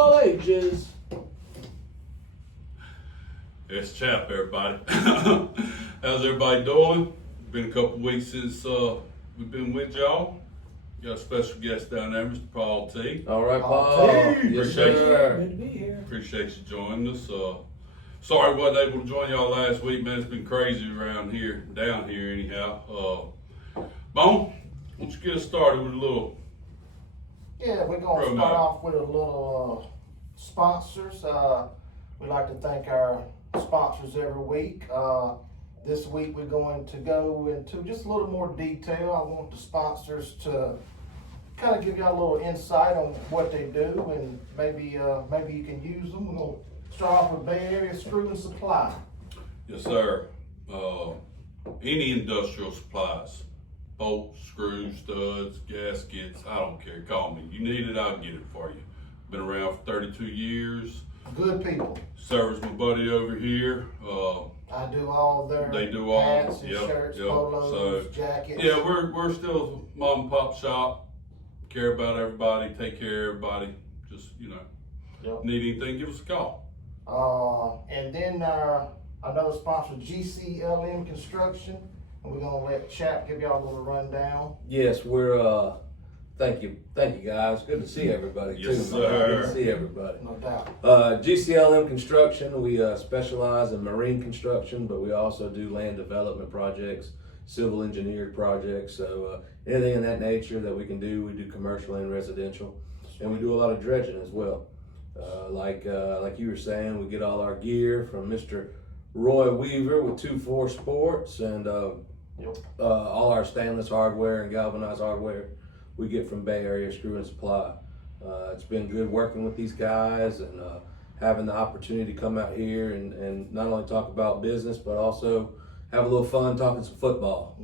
all ages. It's Chap, everybody. How's everybody doing? Been a couple weeks since we've been with y'all. Got a special guest down there, Mr. Paul T. All right, Paul. Yes, Appreciate sir. Good to be here. Appreciate you joining us. Sorry I wasn't able to join y'all last week, man. It's been crazy around here, down here anyhow. Bone, why don't you get us started with a little. Yeah, we're going to start off with a little sponsors. We like to thank our sponsors every week. This week we're going to go into just a little more detail. I want the sponsors to kind of give y'all a little insight on what they do, and maybe you can use them. We're going to start off with Bay Area Screw and Supply. Yes, sir. Any industrial supplies, bolts, screws, studs, gaskets, I don't care. Call me. You need it, I'll get it for you. Been around for 32 years. Good people. Service my buddy over here. I do all their They do all. hats and Yep, shirts, yep. polos, So, jackets. yeah, we're still a mom and pop shop. Care about everybody, take care of everybody. Just, Yep. need anything, give us a call. And then another sponsor, GCLM Construction, and we're gonna let Chap give y'all a little rundown. Yes, we're thank you guys. Good to see everybody too. Yes, man. sir. Good to see everybody. No doubt. GCLM Construction, we specialize in marine construction, but we also do land development projects, civil engineered projects. So anything in that nature that we can do, we do commercial and residential, and we do a lot of dredging as well. Like you were saying, we get all our gear from Mr. Roy Weaver with 2-4 Sports, and all our stainless hardware and galvanized hardware we get from Bay Area Screw and Supply. It's been good working with these guys and having the opportunity to come out here and not only talk about business, but also have a little fun talking some football.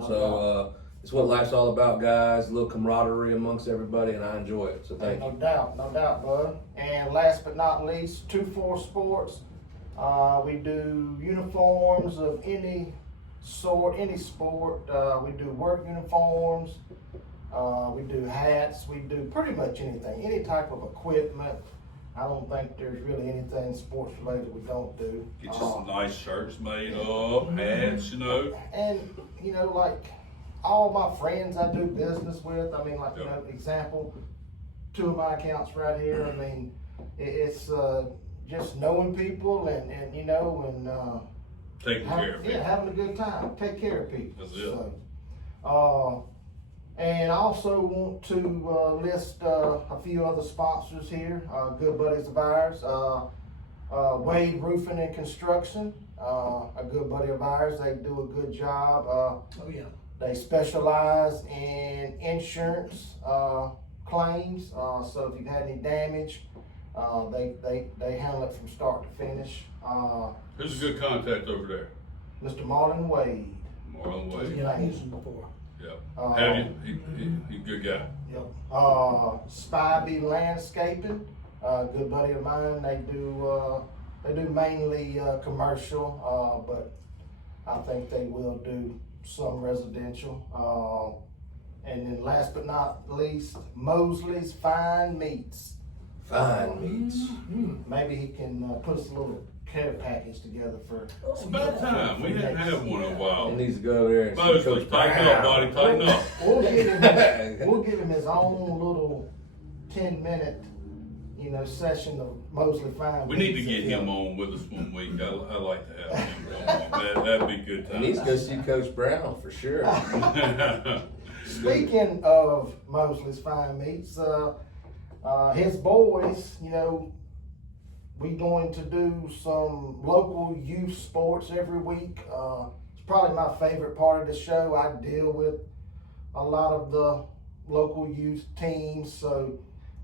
It's what life's all about, guys. A little camaraderie amongst everybody, and I enjoy it. So thank you. No doubt, bud. And last but not least, 2-4 Sports. We do uniforms of any sort, any sport. We do work uniforms. We do hats. We do pretty much anything, any type of equipment. I don't think there's really anything sports related we don't do. Get you some nice shirts made up, hats, And like all my friends I do business with, example, 2 of my accounts right here. I mean, it's just knowing people and taking care of people. having a good time, take care of people. That's it. So, and I also want to list a few other sponsors here, good buddies of ours. Wade Roofing and Construction, a good buddy of ours. They do a good job. Oh yeah. They specialize in insurance claims. So if you've had any damage, they handle it from start to finish. Who's a good contact over there? Mr. Marlon Wade. Marlon Wade. Yeah, I've used them before. Yep. Uh, Have you? He's a good guy. Yep. Spivey Landscaping, good buddy of mine. They do mainly commercial, but I think they will do some residential. And then last but not least, Mosley's Fine Meats. Fine meats. Maybe he can put us a little care package together for. It's about time. We hadn't had one in a He while. needs to go over there and see Mosley, Coach tighten up, buddy, tighten up. We'll give him his own little 10-minute, session of Mosley Fine. We need to Meats. get him on with us one week. I'd like to have him on. That'd be a good He needs to go time. see Coach Brown for sure. Speaking of Mosley's Fine Meats, his boys, we going to do some local youth sports every week. It's probably my favorite part of the show. I deal with a lot of the local youth teams, so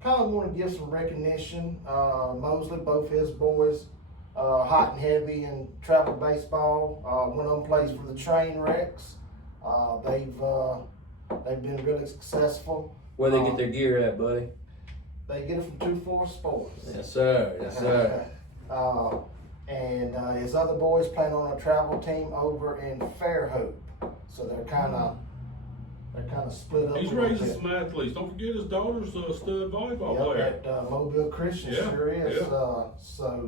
kind of want to give some recognition. Mosley, both his boys, hot and heavy in travel baseball. One of them plays for the Trainwrecks. They've been really successful. Where they get their gear at, buddy? They get it from 2-4 Sports. Yes, sir. Yes, sir. And his other boys playing on a travel team over in Fairhope. So they're kind of they're kind of split up. He's a little raising bit. some athletes. Don't forget his daughter's a stud volleyball Yep, player. at Mobile Christian Yeah, sure is. yeah.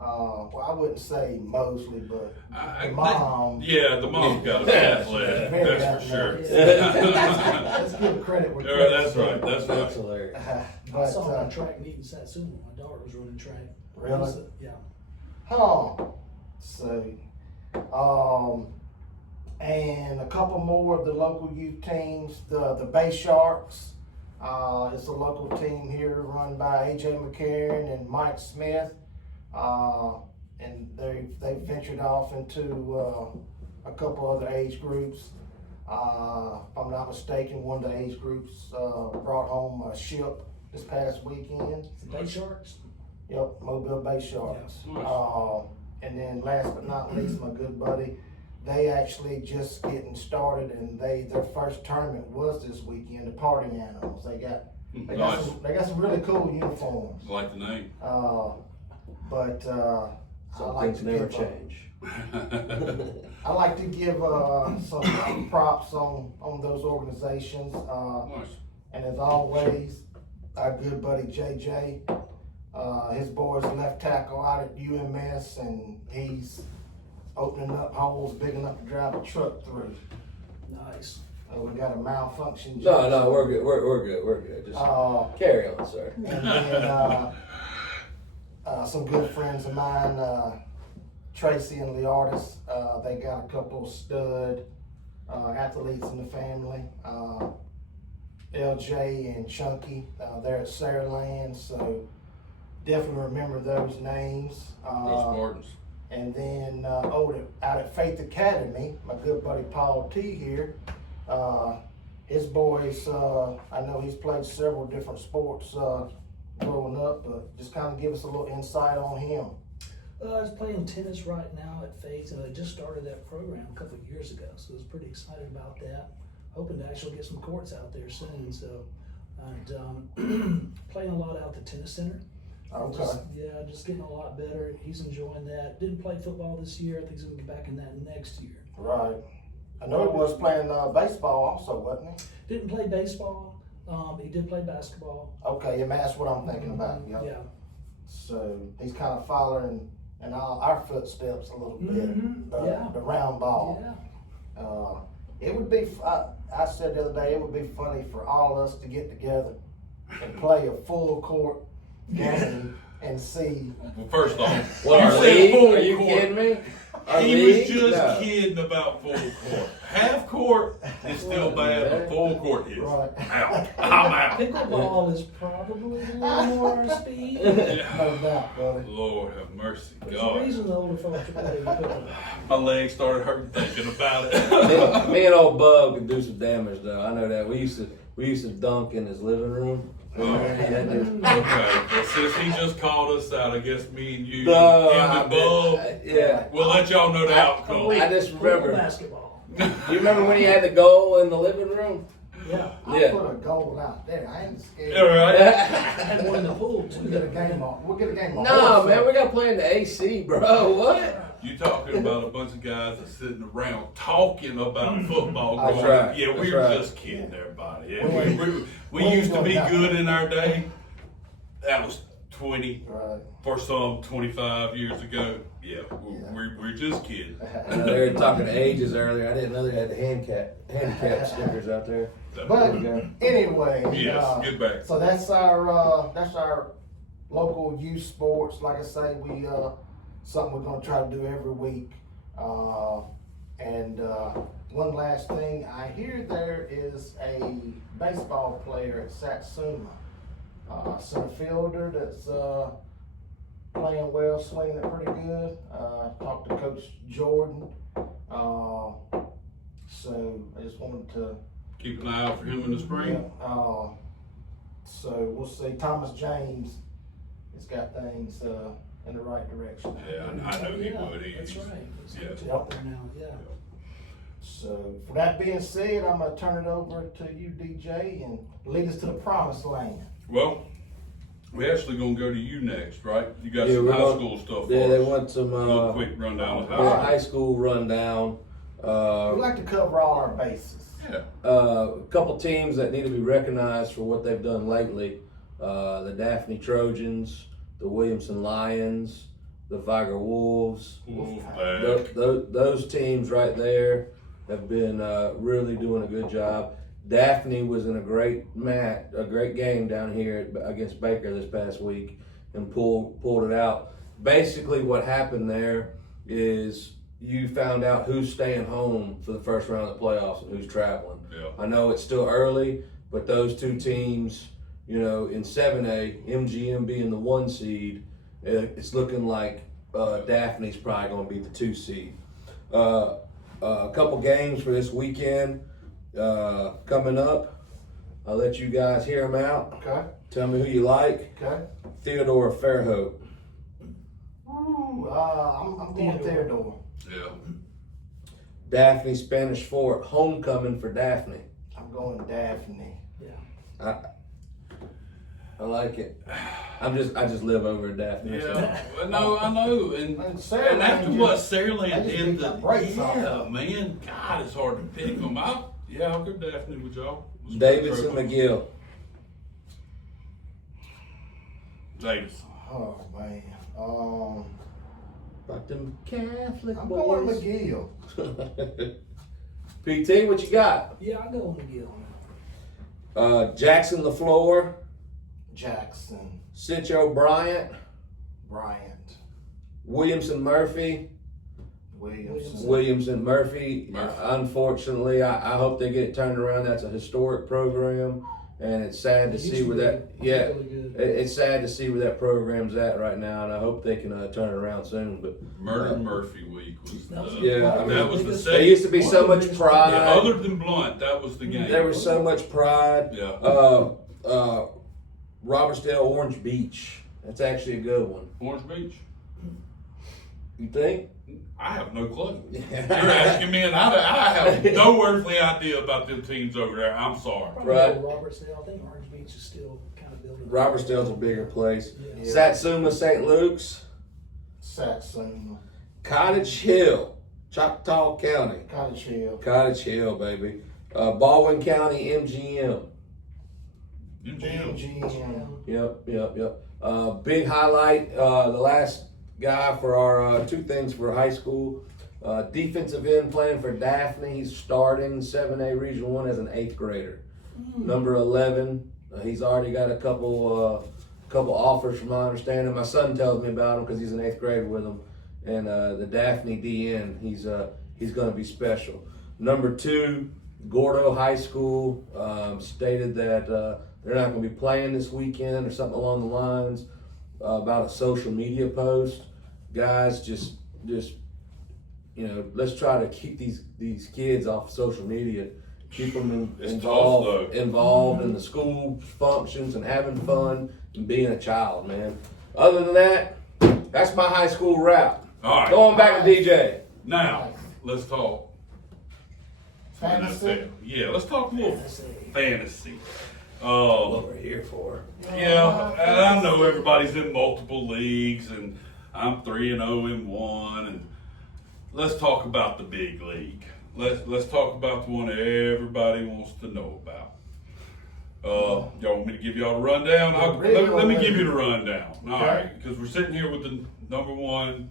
Well, I wouldn't say mostly, but I- the mom. Yeah, the mom's got a bad leg, Very that's for sure. Let's give credit where Yeah, credit's that's right, due. that's That's right. hilarious. I But, saw him on track meet in Satsuma. My daughter was running track. Really? Yeah. So, and a couple more of the local youth teams, the Bay Sharks. It's a local team here run by AJ McCarron and Mike Smith. And they ventured off into a couple other age groups. If I'm not mistaken, one of the age groups brought home a ship this past weekend. The Bay Sharks. Yep, Mobile Bay Sharks. Nice. And then last but not least, my good buddy, they actually just getting started, and their first tournament was this weekend. The Party Animals. They got Nice. some really cool uniforms. I like the name. But Some I like things to never give change. I like to give some props on those organizations. Nice. And as always, our good buddy JJ, his boy's left tackle out at UMS, and he's opening up holes big enough to drive a truck through. Nice. We got a malfunction. No, we're good. We're good. Just carry on, sir. And then some good friends of mine, Tracy and Leardis, they got a couple of stud athletes in the family. LJ and Chunky, they're at Saraland, so definitely remember those names. Go Spartans. And then out at Faith Academy, my good buddy Paul T here, his boys, I know he's played several different sports growing up, but just kind of give us a little insight on him. He's playing tennis right now at Faith, and I just started that program a couple of years ago, so I was pretty excited about that. Hoping to actually get some courts out there soon, so, and playing a lot out at the tennis center. Okay. Just getting a lot better. He's enjoying that. Didn't play football this year. I think he's gonna get back in that next year. Right. I know he was playing baseball also, wasn't he? Didn't play baseball. He did play basketball. Okay, yeah, man, that's what I'm thinking about. Yep. Yeah. So he's kind of following in our footsteps a little bit. Mhm, yeah. The round ball. Yeah. It would be, I said the other day, it would be funny for all of us to get together and play a full court game and see. Well, first off, What, you our said league? full Are you court. kidding me? Our He league? was just No. kidding about full court. Half court is still bad, but full court is Right. out. I'm out. Pickleball is probably a little more speed. No doubt, buddy. Lord have mercy, There's a God. reason the older folks are playing pickleball. My legs started hurting thinking about it. Me and old Bub could do some damage though. I know that. We used to dunk in his living room. Okay, well, since he just called us out, I guess me and you No, and the Bub, yeah. we'll let y'all know the outcome. I just Pool remember. basketball. You remember when he had the goal in the living room? Yeah. I'll Yeah. put a goal out there. I ain't scared. All right. I had one in the pool We'll get a too. game on. We'll get a game on. No, man, we got to play in the AC, bro. What? You talking about a bunch of guys that's sitting around talking about football? That's going, right. Yeah, we That's were right. just kidding everybody. Yeah, We we used to be good in our day. That was 20 Right. for some 25 years ago. Yeah, we're just kidding. They were talking ages earlier. I didn't know they had the handicap stickers out there. But There we go. anyway, Yes, get back. so that's our local youth sports. Like I say, we something we're gonna try to do every week. And one last thing, I hear there is a baseball player at Satsuma, center fielder that's playing well, swinging it pretty good. Talked to Coach Jordan. So I just wanted to. Keep an eye out for him in the spring. Yeah, so we'll see. Thomas James has got things in the right direction. Yeah, I know he Yeah, would. that's right. He's Yes. out there now, yeah. So for that being said, I'm gonna turn it over to you, DJ, and lead us to the promised land. Well, we're actually gonna go to you next, right? You got Yeah, some we're high going- school stuff Yeah, for they us. want some A little quick rundown of yeah, high high school rundown. We like to cover all our bases. Yeah. A couple teams that need to be recognized for what they've done lately. The Daphne Trojans, the Williamson Lions, the Viger Wolves. Wolfpack. Those teams right there have been really doing a good job. Daphne was in a great game down here against Baker this past week and pulled it out. Basically, what happened there is you found out who's staying home for the first round of the playoffs and who's traveling. Yeah. I know it's still early, but those two teams, in 7A, MGM being the 1 seed, it's looking like Daphne's probably going to be the 2 seed. A couple games for this weekend coming up. I'll let you guys hear them out. Okay. Tell me who you like. Okay. Theodore Fairhope. Ooh, I'm going Theodore. Yeah. Daphne Spanish Fort. Homecoming for Daphne. I'm going Daphne. I like it. I just live over at Daphne. so. Yeah. Well, no, I know. And after what Saraland did, man, God, it's hard to pick them out. Yeah, I'll go Daphne with y'all. Davidson McGill. Davidson. Oh man. About them Catholic I'm going boys. McGill. PT, what you got? Yeah, I go on McGill. Jackson LaFleur, Jackson. Cincho Bryant, Bryant. Williamson Murphy. Williamson. Williamson Murphy. Murphy. Unfortunately, I hope they get it turned around. That's a historic program, and it's sad to see where that. Yeah, Really good. it's sad to see where that program's at right now, and I hope they can turn it around soon. But Murder Murphy week was That was the, Yeah, I mean, that was the there second. used to be so much Yeah, pride. other than Blunt, that was the game. There was so much pride. Yeah. Robertsdale Orange Beach. That's actually a good one. Orange Beach. You think? I have no clue. You're asking me, and I have no earthly idea about them teams over there. I'm sorry. Probably Right. Robertsdale. I think Orange Beach is still kind of building. Robertsdale's a bigger place. Yeah. Satsuma St. Luke's. Satsuma. Cottage Hill, Choctaw County. Cottage Hill. Cottage Hill, baby. Baldwin County, MGM. MGM. Yep. Big highlight, the last guy for our two things for high school. Defensive end playing for Daphne. He's starting 7A Region 1 as an 8th grader. Number 11. He's already got a couple offers from my understanding. My son tells me about him because he's an 8th grader with him. And the Daphne DN, he's going to be special. Number 2, Gordo High School stated that they're not going to be playing this weekend or something along the lines about a social media post. Guys, just let's try to keep these kids off social media. Keep them It's involved tough, though. in the school functions and having fun and being a child, man. Other than that, that's my high school wrap. All right. Going back to DJ. Now, let's talk Fantasy. NFL. Yeah, let's talk a little fantasy. What we're here for. Yeah, and I know everybody's in multiple leagues, and I'm 3-0 in one. And let's talk about the big league. Let's talk about the one that everybody wants to know about. Y'all want me to give y'all the rundown? Let me give you the rundown. All right, because we're sitting here with the number 1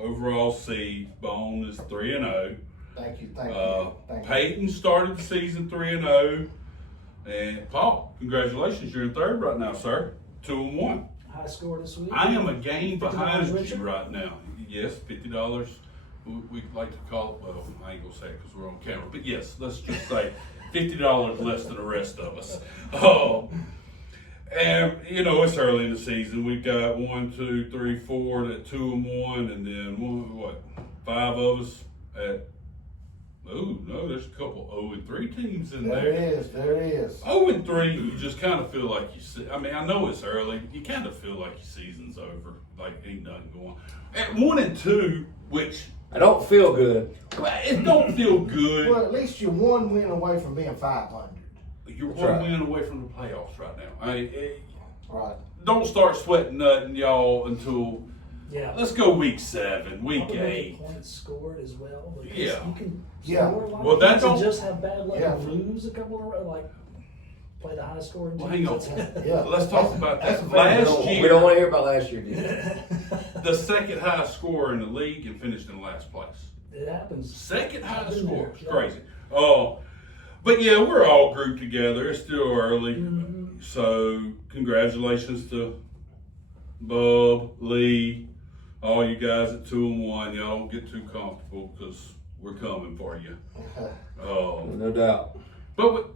overall seed. Bone is 3-0. Thank you. Thank you. Peyton started the season 3-0. And Paul, congratulations, you're in 3rd right now, sir. 2-1. High score this week. I am a game behind $50 richer? you right now. Yes, $50. We like to call it, well, I ain't gonna say it because we're on camera, but yes, let's just say $50 less than the rest of us. And it's early in the season. We've got 1, 2, 3, 4 at 2-1, and then 5 of us at. Oh no, there's a couple 0-3 teams in There there. it is. 0-3, you just kind of feel like I know it's early. You kind of feel like your season's over. Like ain't nothing going. At 1-2, which I don't feel good. it don't feel good. Well, at least you're 1 win away from being 500. You're That's one right. win away from the playoffs right now. Right. Don't start sweating nothing, y'all, until Yeah. let's go week 7, week Probably 8. points scored as well. Because Yeah. You can Yeah. score a lot Well, of that points and don't- just have bad luck Yeah. and lose a couple in a row, like play the high scoring Well, teams. hang on. Yeah. Let's talk about That's that. a very Last good one. year, We don't want to hear about last year, do you? the second highest scorer in the league and finished in last place. It happens. Second highest Been there, score. It's yeah. crazy. Oh, but yeah, we're all grouped together. It's still early. Mhm. So congratulations to Bub, Lee, all you guys at 2-1. Y'all don't get too comfortable because we're coming for you. No doubt. But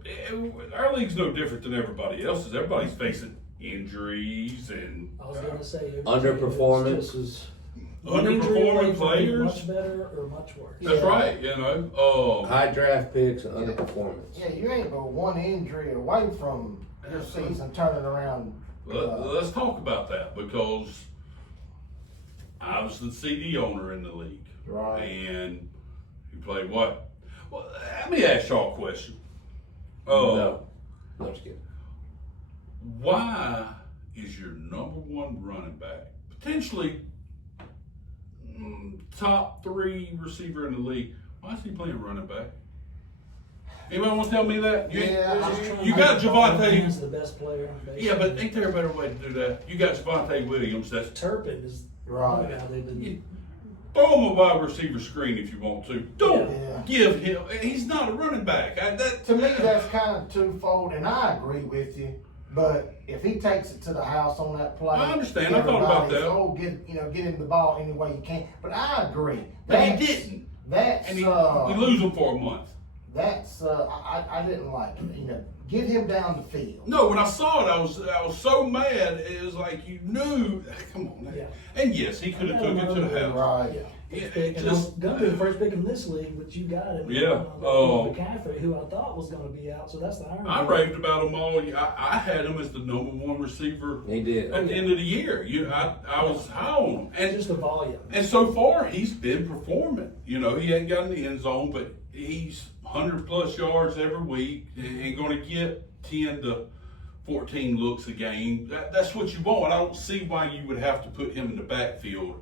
our league's no different than everybody else's. Everybody's facing injuries and I was gonna say Underperformance. it's just underperforming players. much better or much worse. That's Yeah. right, you know. High draft picks and underperformance. Yeah, you ain't but one injury away from your season turning around. Let's talk about that because I was the CD owner in the league. Right. And you played what? Well, let me ask y'all a question. No. No, just kidding. Why is your number one running back potentially top 3 receiver in the league? Why is he playing running back? Anybody want to tell me that? You got Javonte. He's the best player. Yeah, but ain't there a better way to do that? You got Javonte Williams. That's Turpin is Right. the guy they've been. throw him a wide receiver screen if you want to. Don't Yeah. give him. He's not a running back. To me, that's kind of twofold, and I agree with you. But if he takes it to the house on that play, I understand. I thought about everybody's, that. Oh, get him the ball any way you can. But I agree. But he That's- didn't. That's And we lose him for a month. that's I didn't like it. You know, get him down the field. No, when I saw it, I was so mad. It was like you knew. Come on, man. Yeah. And yes, he could have took it to the house. Right. Yeah. Yeah, First pick, and just- I'm gonna be the first pick in this league, but you got him. Yeah. McCaffrey, who I thought was gonna be out, so that's the irony. I raved about him all. I had him as the number 1 receiver He did. at the end of the year. I was high on him, and Just the volume. And so far, he's been performing. You know, he ain't got in the end zone, but he's 100+ yards every week and going to get 10 to 14 looks a game. That's what you want. I don't see why you would have to put him in the backfield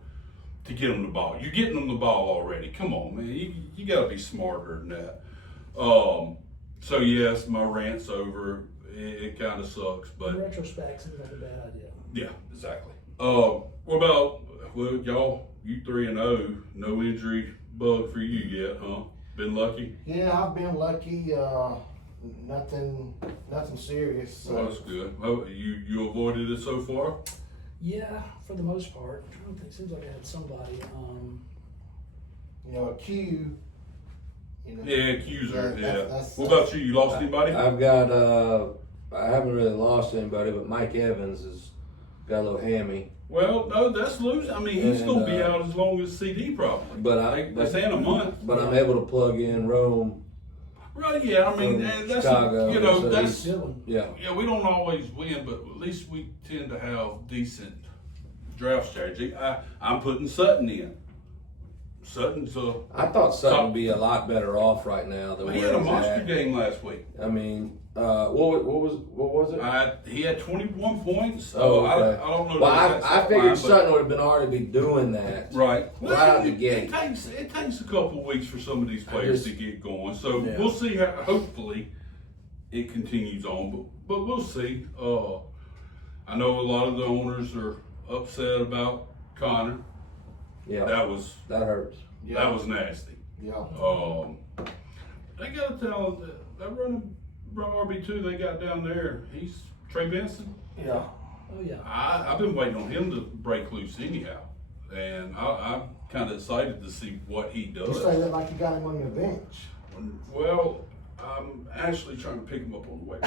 to get him the ball. You're getting him the ball already. Come on, man. You got to be smarter than that. So, yes, my rant's over. It kind of sucks, but In retrospect, seems like a bad idea. yeah, exactly. What about, well, y'all, you 3-0, no injury bug for you yet, huh? Been lucky? Yeah, I've been lucky. Nothing serious. Well, that's good. Oh, you avoided it so far? Yeah, for the most part. I'm trying to think. Seems like I had somebody. You know, a Q. You know, Yeah, accuser, Yeah, yeah. that's- What about you? You lost anybody? I've got, I haven't really lost anybody, but Mike Evans has got a little hammy. Well, no, that's losing. I mean, he's And, going to be out as long as CD probably. But They're saying a month. But I'm able to plug in Rome. Right, yeah, I mean, From that's, Chicago, you know, so that's, Dylan. Yeah. yeah, we don't always win, but at least we tend to have decent draft strategy. I'm putting Sutton in. Sutton's I thought Sutton would be a lot better off right now than he where had a he's monster at. game last week. I mean, what was it? He had 21 points. Oh, I okay. don't know. Well, the exact I stat figured line, but- Sutton would have been already be doing that. Right. Right out the gate. It takes a couple weeks for some of these players to get going. So Yeah. we'll see how, hopefully it continues on, but we'll see. I know a lot of the owners are upset about Connor. Yeah, That hurts. that was nasty. Yeah. They gotta tell that running RB2 they got down there. He's Trey Benson. Yeah. Oh yeah. I've been waiting on him to break loose anyhow, and I'm kind of excited to see what he You does. say that like you got him on your bench. Well, I'm actually trying to pick him up on the way.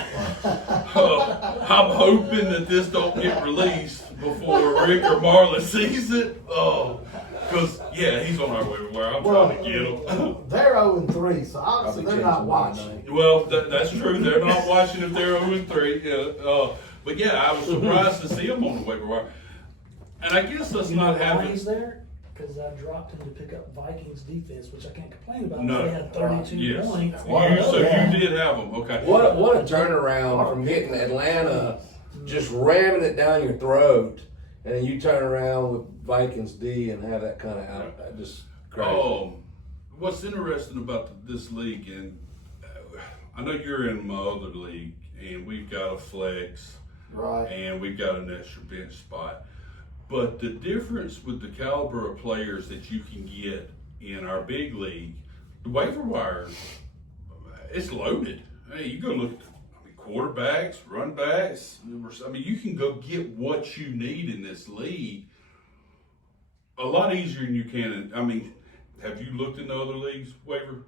I'm hoping that this don't get released before Rick or Marlon sees it. Because yeah, he's on our waiver wire. I'm trying to get him. They're 0-3, so I'll obviously be they're not changing mine watching. tonight. Well, that's true. They're not watching if they're 0-3. Yeah, but yeah, I was surprised to see him on the waiver wire. And I guess that's You know not why having. he's there? Because I dropped him to pick up Vikings defense, which I can't complain about. No. They had 32 Yes. points. So Yeah. you did have him. Okay. What a turnaround from getting Atlanta just ramming it down your throat, and then you turn around with Vikings D and have that kind of out, just crazy. What's interesting about this league, and I know you're in my other league, and we've got a flex, Right. and we've got an extra bench spot. But the difference with the caliber of players that you can get in our big league, the waiver wire, it's loaded. Hey, you go look at quarterbacks, run backs. I mean, you can go get what you need in this league a lot easier than you can. I mean, have you looked into other leagues, waiver?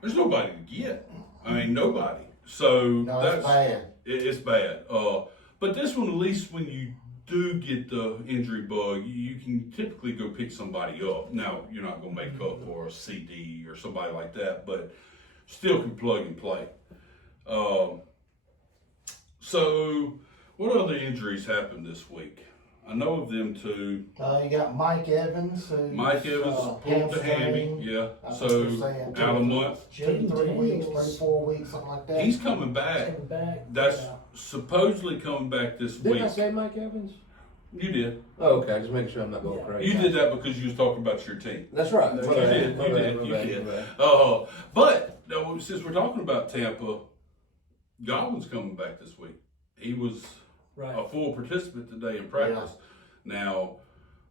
There's nobody to get. I mean, nobody. So No, it's bad. It's bad. But this one, at least when you do get the injury bug, you can typically go pick somebody up. Now, you're not going to make up for a CD or somebody like that, but still can plug and play. So, what other injuries happened this week? I know of them two. You got Mike Evans. Mike Evans pulled the hammy, yeah. That's So, what they're saying. out a month. 2 to 3 weeks, Daniels 3 4 weeks, something like that. He's coming back. Coming back. That's yeah. supposedly coming back this Didn't week. I say Mike Evans? You did. Oh, okay, just making sure I'm not going Yeah. crazy. You did that because you was talking about your team. That's right. You My bad, did, my you bad, did, my you bad, did. my bad. But since we're talking about Tampa, Godwin's coming back this week. He was Right. a full participant today in practice. Now,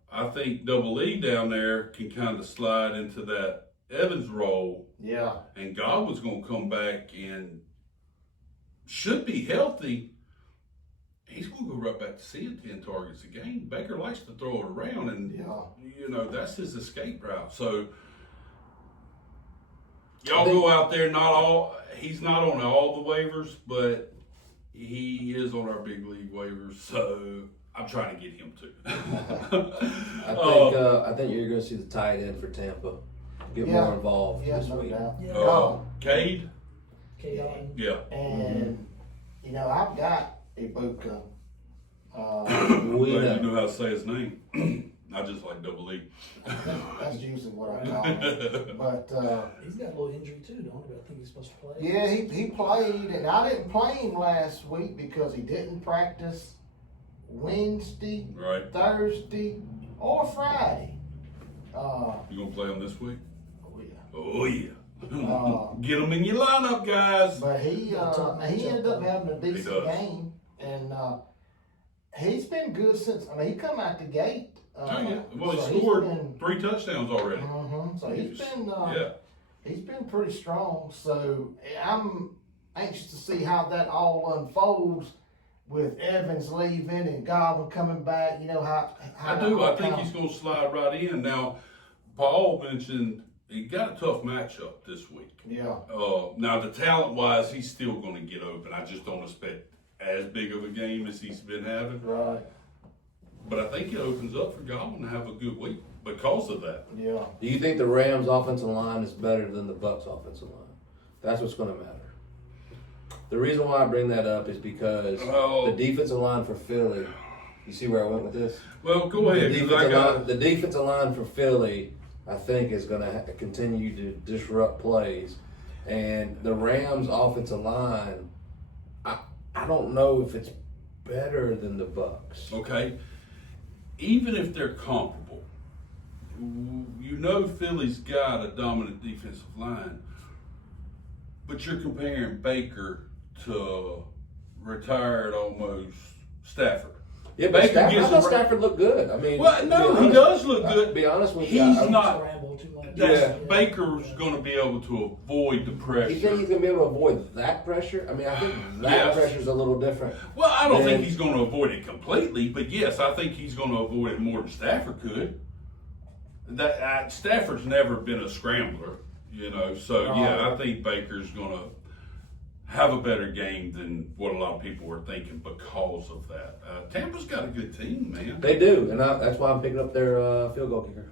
I think Double E down there can kind of slide into that Evans role, Yeah. and Godwin's going to come back and should be healthy. He's going to go right back to seeing 10 targets a game. Baker likes to throw it around, and Yeah. that's his escape route. So y'all go out there. He's not on all the waivers, but he is on our big league waivers. So I'm trying to get him too. I think you're going to see the tight end for Tampa get Yeah. more involved Yeah, this no week. doubt. Yeah. Cade, K-Don. yeah. And, I've got Ibuka. We Glad you know. know how to say his name. I just like Double E. That's usually what I call him. But, He's got a little injury too, don't he? I think he's supposed to play. yeah, he played, and I didn't play him last week because he didn't practice Wednesday, Right. Thursday, or Friday. You gonna play him this week? Oh, yeah. Oh yeah. Uh, Get him in your lineup, guys. But he ended up having a decent does. game, and he's been good since. He come out the gate. Oh yeah. Well, he so he's scored been- 3 touchdowns already. So he's been Yeah. he's been pretty strong. So I'm anxious to see how that all unfolds with Evans leaving and Godwin coming back. How I do. I think he's going to slide right in. Now, Paul mentioned he got a tough matchup this week. Yeah. Now, the talent-wise, he's still going to get open. I just don't expect as big of a game as he's been having. Right. But I think it opens up for Godwin to have a good week because of that. Yeah. Do you think the Rams' offensive line is better than the Bucks' offensive line? That's what's going to matter. The reason why I bring that up is because Oh. the defensive line for Philly. You see where I went with this? Well, go ahead. 'Cause I got The defensive line for Philly, I think, is going to continue to disrupt plays. And the Rams' offensive line, I don't know if it's better than the Bucks. okay. Even if they're comparable, Philly's got a dominant defensive line, but you're comparing Baker to retired almost Stafford. Yeah, but Baker I gets thought the- Stafford looked good. I mean, Well, to no, be he honest- does look good. To be honest with you, He's I- not. Scramble too much. That's, Baker's going to be able to avoid the You think pressure. he's going to be able to avoid that pressure? I mean, I think that Yes. pressure's a little different. Well, I don't think Then- he's going to avoid it completely, but yes, I think he's going to avoid it more than Stafford could. Stafford's never been a scrambler, So yeah, I think Baker's going to have a better game than what a lot of people were thinking because of that. Tampa's got a good team, man. They do, and that's why I'm picking up their field goal kicker.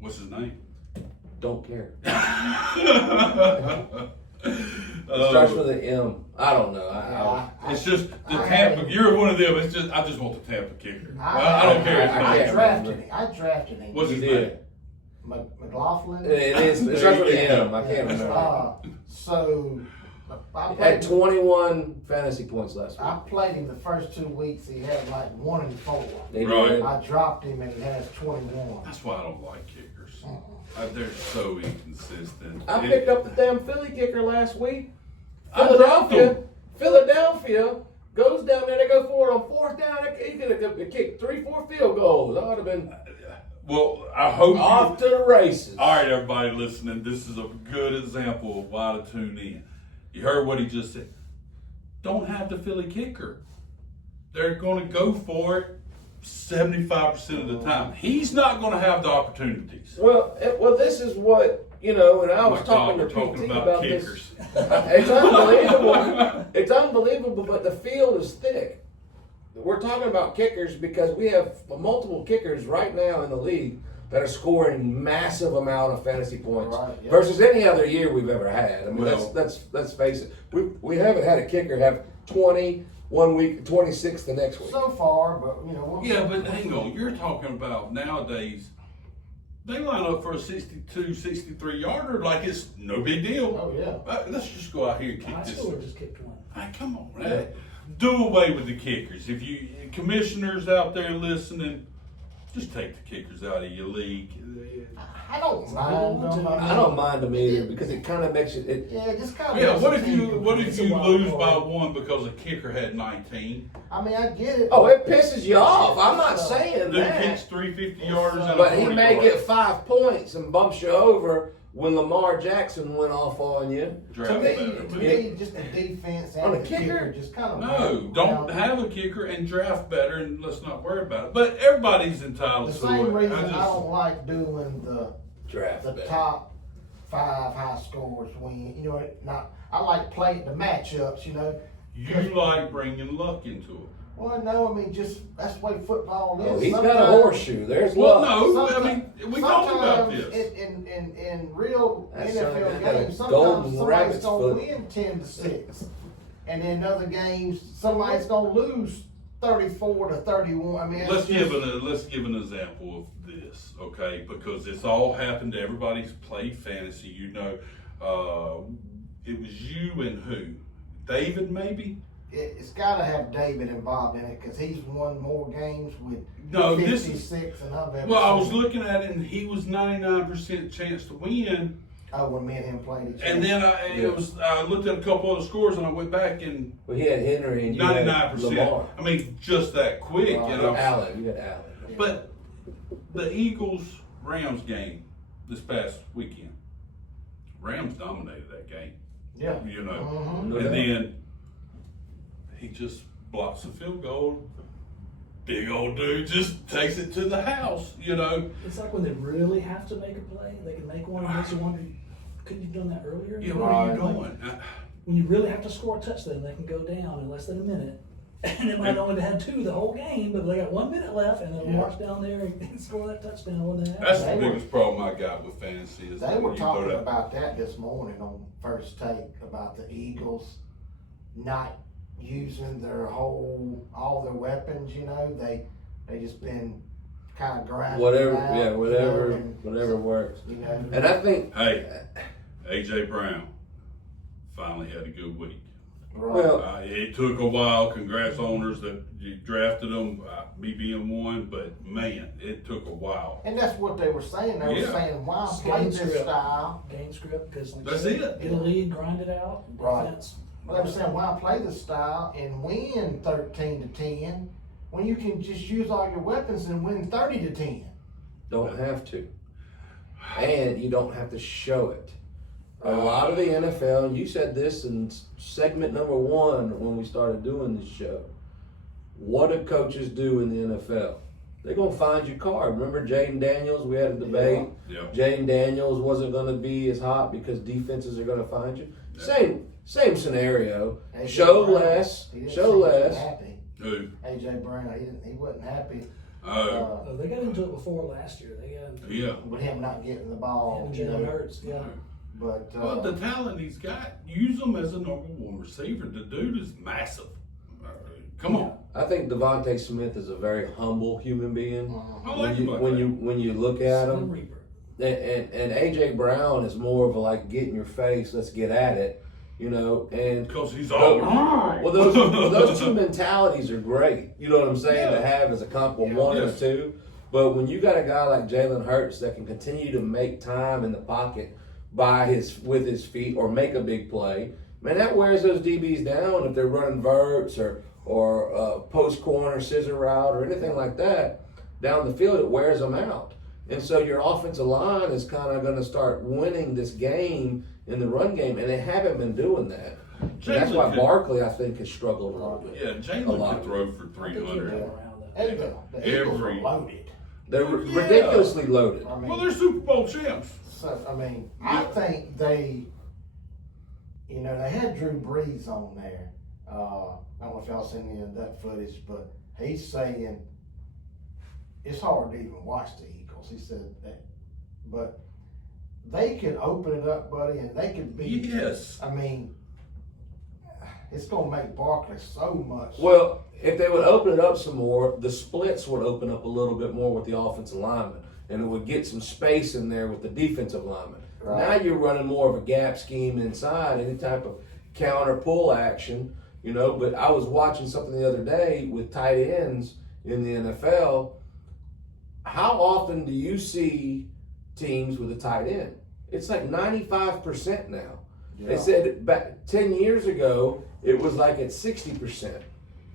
What's his name? Don't care. It starts with an M. I don't know. It's just the I Tampa. haven't- You're one of them. It's just I just want the Tampa kicker. I don't care. His I name. can't drafted him. I drafted him. What's You his did. name? McLaughlin. It is. It starts with an M. I can't remember. So I Had played, 21 fantasy points last week. I played him the first 2 weeks. He had like 1 and 4. They Right. did. I dropped him and he has 21. That's why I don't like kickers. They're so inconsistent. I picked up the damn Philly kicker last week. I dropped Philadelphia goes down there. They go for it on 4th down. He could have kicked 3-4 field goals. I would have been Well, I hope off to the races. All right, everybody listening, this is a good example of why to tune in. You heard what he just said. Don't have the Philly kicker. They're going to go for it 75% of the time. He's not going to have the opportunities. Well, this is what and I was My God, talking we're to talking PT about about kickers. this. It's unbelievable. It's unbelievable, but the field is thick. We're talking about kickers because we have multiple kickers right now in the league that are scoring massive amount of fantasy points Right, yeah. versus any other year we've ever had. I mean, Well- let's face it. We haven't had a kicker have 20 one week, 26 the next week. So far, but Yeah, but hang on. You're talking about nowadays, they line up for a 62, 63 yarder like it's no big deal. Oh yeah. Let's just go out here and High kick this. schooler just kicked one. Hey, come on, man. Do away with the kickers. If you commissioners out there listening, just take the kickers out of your league. I don't mind them. I don't mind them either because it kind of makes it. Yeah, just kind of. Yeah, what if you wild lose card. by 1 because a kicker had 19? I mean, I get it. Oh, it pisses you off. I'm not saying Dude that. kicks 350 yards and But a he 40 may yard. get 5 points and bumps you over when Lamar Jackson went off on you. Draft To better, me, but- just the defense On and a the kicker? kicker just kind of. No, don't have a kicker and draft better, and let's not worry about it. But everybody's entitled The to same it. reason I I just, don't like doing Draft the better. top 5 high scores win. I like playing the matchups. you like bringing luck into it. Well, no, I mean just that's the way football is. Oh, he's got a Sometimes- horseshoe. There's Well, luck. no, I mean, we talked about sometimes this. in real That's NFL something that games, got a golden sometimes somebody's rabbit's gonna foot. win 10-6, and in other games somebody's gonna lose 34-31. I mean, it's Let's just- give an example of this, okay? Because it's all happened to everybody's played fantasy. It was you and who? David, maybe? It's got to have David and Bob in it because he's won more games with No, this is. 56 than I've ever Well, I was seen. looking at it, and he was 99% chance to win. Oh, when me and him played each And then I looked at a couple other scores, and I went back and Well, he had Henry and you had 99%. Lamar. I mean, just that quick, Right. you know. Allen. You had Allen. But the Eagles-Rams game this past weekend, Rams dominated that game, Yeah. you know. Mhm. No And doubt. then he just blocks a field goal. Big old dude just takes it to the house, you know. It's like when they really have to make a play, they can make one against the one. Couldn't you have done that earlier? Yeah, what are you Like, doing? when you really have to score a touchdown, they can go down in less than a minute. And it might only have 2 the whole game, but they got 1 minute left, and they'll Yeah. march down there and score that touchdown when they have. That's They the were- biggest problem I got with fantasy is They when were you talking go to- about that this morning on First Take about the Eagles not using all their weapons. They just been kind of grinding. Whatever, them out, yeah, whatever, and, whatever works. You know, And I think, Hey, AJ Brown finally had a good week. right. well, It took a while. Congrats, owners that you drafted him. Me being one, but man, it took a while. And that's what they were saying. They were Yeah. saying, why Just play game this script. style? Game script, because like That's you said, it. get a lead, grind it out. Right. Defense. Well, they were saying, why play this style and win 13-10 when you can just use all your weapons and win 30-10? don't have to. And you don't have to show it. A lot of the NFL, and you said this in segment number 1 when we started doing this show. What do coaches do in the NFL? They're going to find your card. Remember Jaden Daniels? We had a debate. Yeah. Jaden Daniels wasn't going to be as hot because defenses are going to find you. Yeah. Same scenario. AJ Show Brown, less. he didn't Show seem less. Happy. Who? AJ Brown, he wasn't happy Oh, They got into it before last year. They got into yeah. with him not getting the ball. and You Jalen know, Hurts. Yeah. but Well, the talent he's got, use him as a number 1 receiver. The dude is massive. Come on. I think Devontae Smith is a very humble human being. I like him like When you look at Slim him, Reaper. and AJ Brown is more of a like get in your face, let's get at it. you know, and Because he's always right. well, those two mentalities are great. You know what I'm saying? Yeah. To have as a comp of Yeah. one or Yes. two. But when you got a guy like Jalen Hurts that can continue to make time in the pocket with his feet or make a big play, man, that wears those DBs down if they're running verts or post corner scissor route or anything like that down the field. It wears them out. And so your offensive line is kind of going to start winning this game in the run game, and they haven't been doing that. And that's why Jalen- Barkley, I think, has struggled a little bit. Yeah, A Jalen lot. could throw for I think he'll 300. come around though. And the Eagles are Every- loaded. They're Yeah. ridiculously loaded. I mean, Well, they're Super Bowl champs. so, I mean, I think they had Drew Brees on there. I don't know if y'all seen any of that footage, but he's saying it's hard to even watch the Eagles. He said that, but they could open it up, buddy, and they could be. Yes. I mean, it's gonna make Barkley so much. Well, if they would open it up some more, the splits would open up a little bit more with the offensive lineman, and it would get some space in there with the defensive lineman. Right. Now you're running more of a gap scheme inside, any type of counter pull action, you know. But I was watching something the other day with tight ends in the NFL. How often do you see teams with a tight end? It's like 95% now. They Yeah. said back 10 years ago, it was like at 60%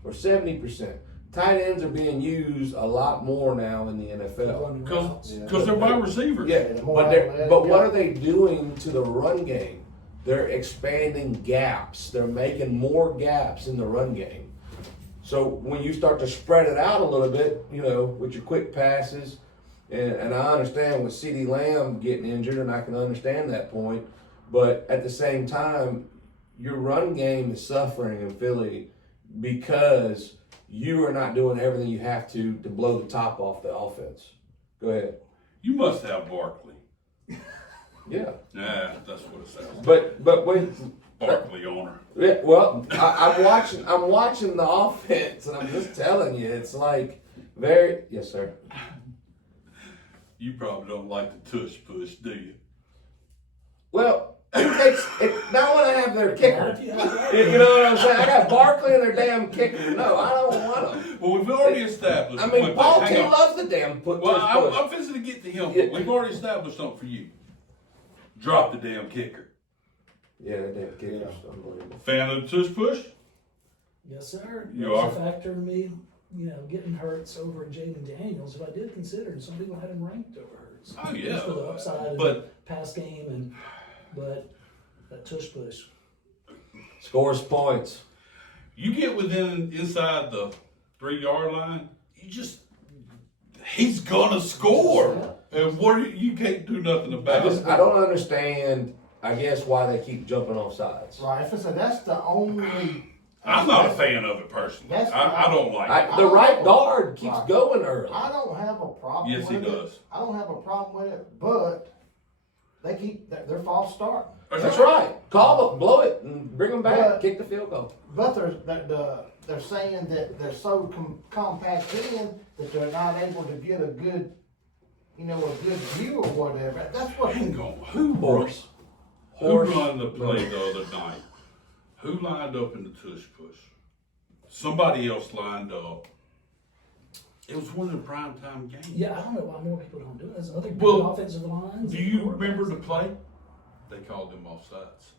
or 70%. Tight ends are being used a lot more now in the NFL. Running routes. Because they're wide receivers. Yeah, the more but athletic what guy. are they doing to the run game? They're expanding gaps. They're making more gaps in the run game. So when you start to spread it out a little bit, you know, with your quick passes, and I understand with CeeDee Lamb getting injured, and I can understand that point, but at the same time, your run game is suffering in Philly because you are not doing everything you have to blow the top off the offense. Go ahead. You must have Barkley. Yeah. Nah, that's what it sounds like. But when Barkley owner. yeah, well, I'm watching the offense, and I'm just telling you, it's like very yes, sir. You probably don't like the tush push, do you? Well, who takes it? Not when I have their Not kicker. if you have that. You know what I'm saying? I got Barkley and their damn kicker. No, I don't want them. Well, we've already established. I mean, wait, Paul hang T on. loves the damn push. Well, push. I'm fixing to get to him. Yeah. But we've already established something for you. Drop the damn kicker. Yeah, that damn kicker's unbelievable. Fan of the tush push? Yes, sir. You It was are? a factor in me, getting Hurts over Jaden Daniels, if I did consider, and some people had him ranked over Hurts. Oh, yeah. Just for the upside and But- pass game, but that tush push. Scores points. You get inside the 3-yard line, he's gonna score. And you can't do nothing about it. I don't understand. I guess why they keep jumping off sides. Right, if I said that's the only. I'm not a fan of it personally. That's- I don't like it. The right guard keeps Right. going early. I don't have a problem Yes, with he it. does. I don't have a problem with it, but they're false starting. That's right. Call them, blow it, and bring them back. But- Kick the field goal. But they're saying that they're so compact in that they're not able to get a good view or whatever. That's what. Hang on. Who Horse. run the play the other night? Who lined up in the tush push? Somebody else lined up. It was one of the primetime games. Yeah, I don't know why more people don't do it. There's other good Well, offensive lines. Do you remember the play? They called them offsides.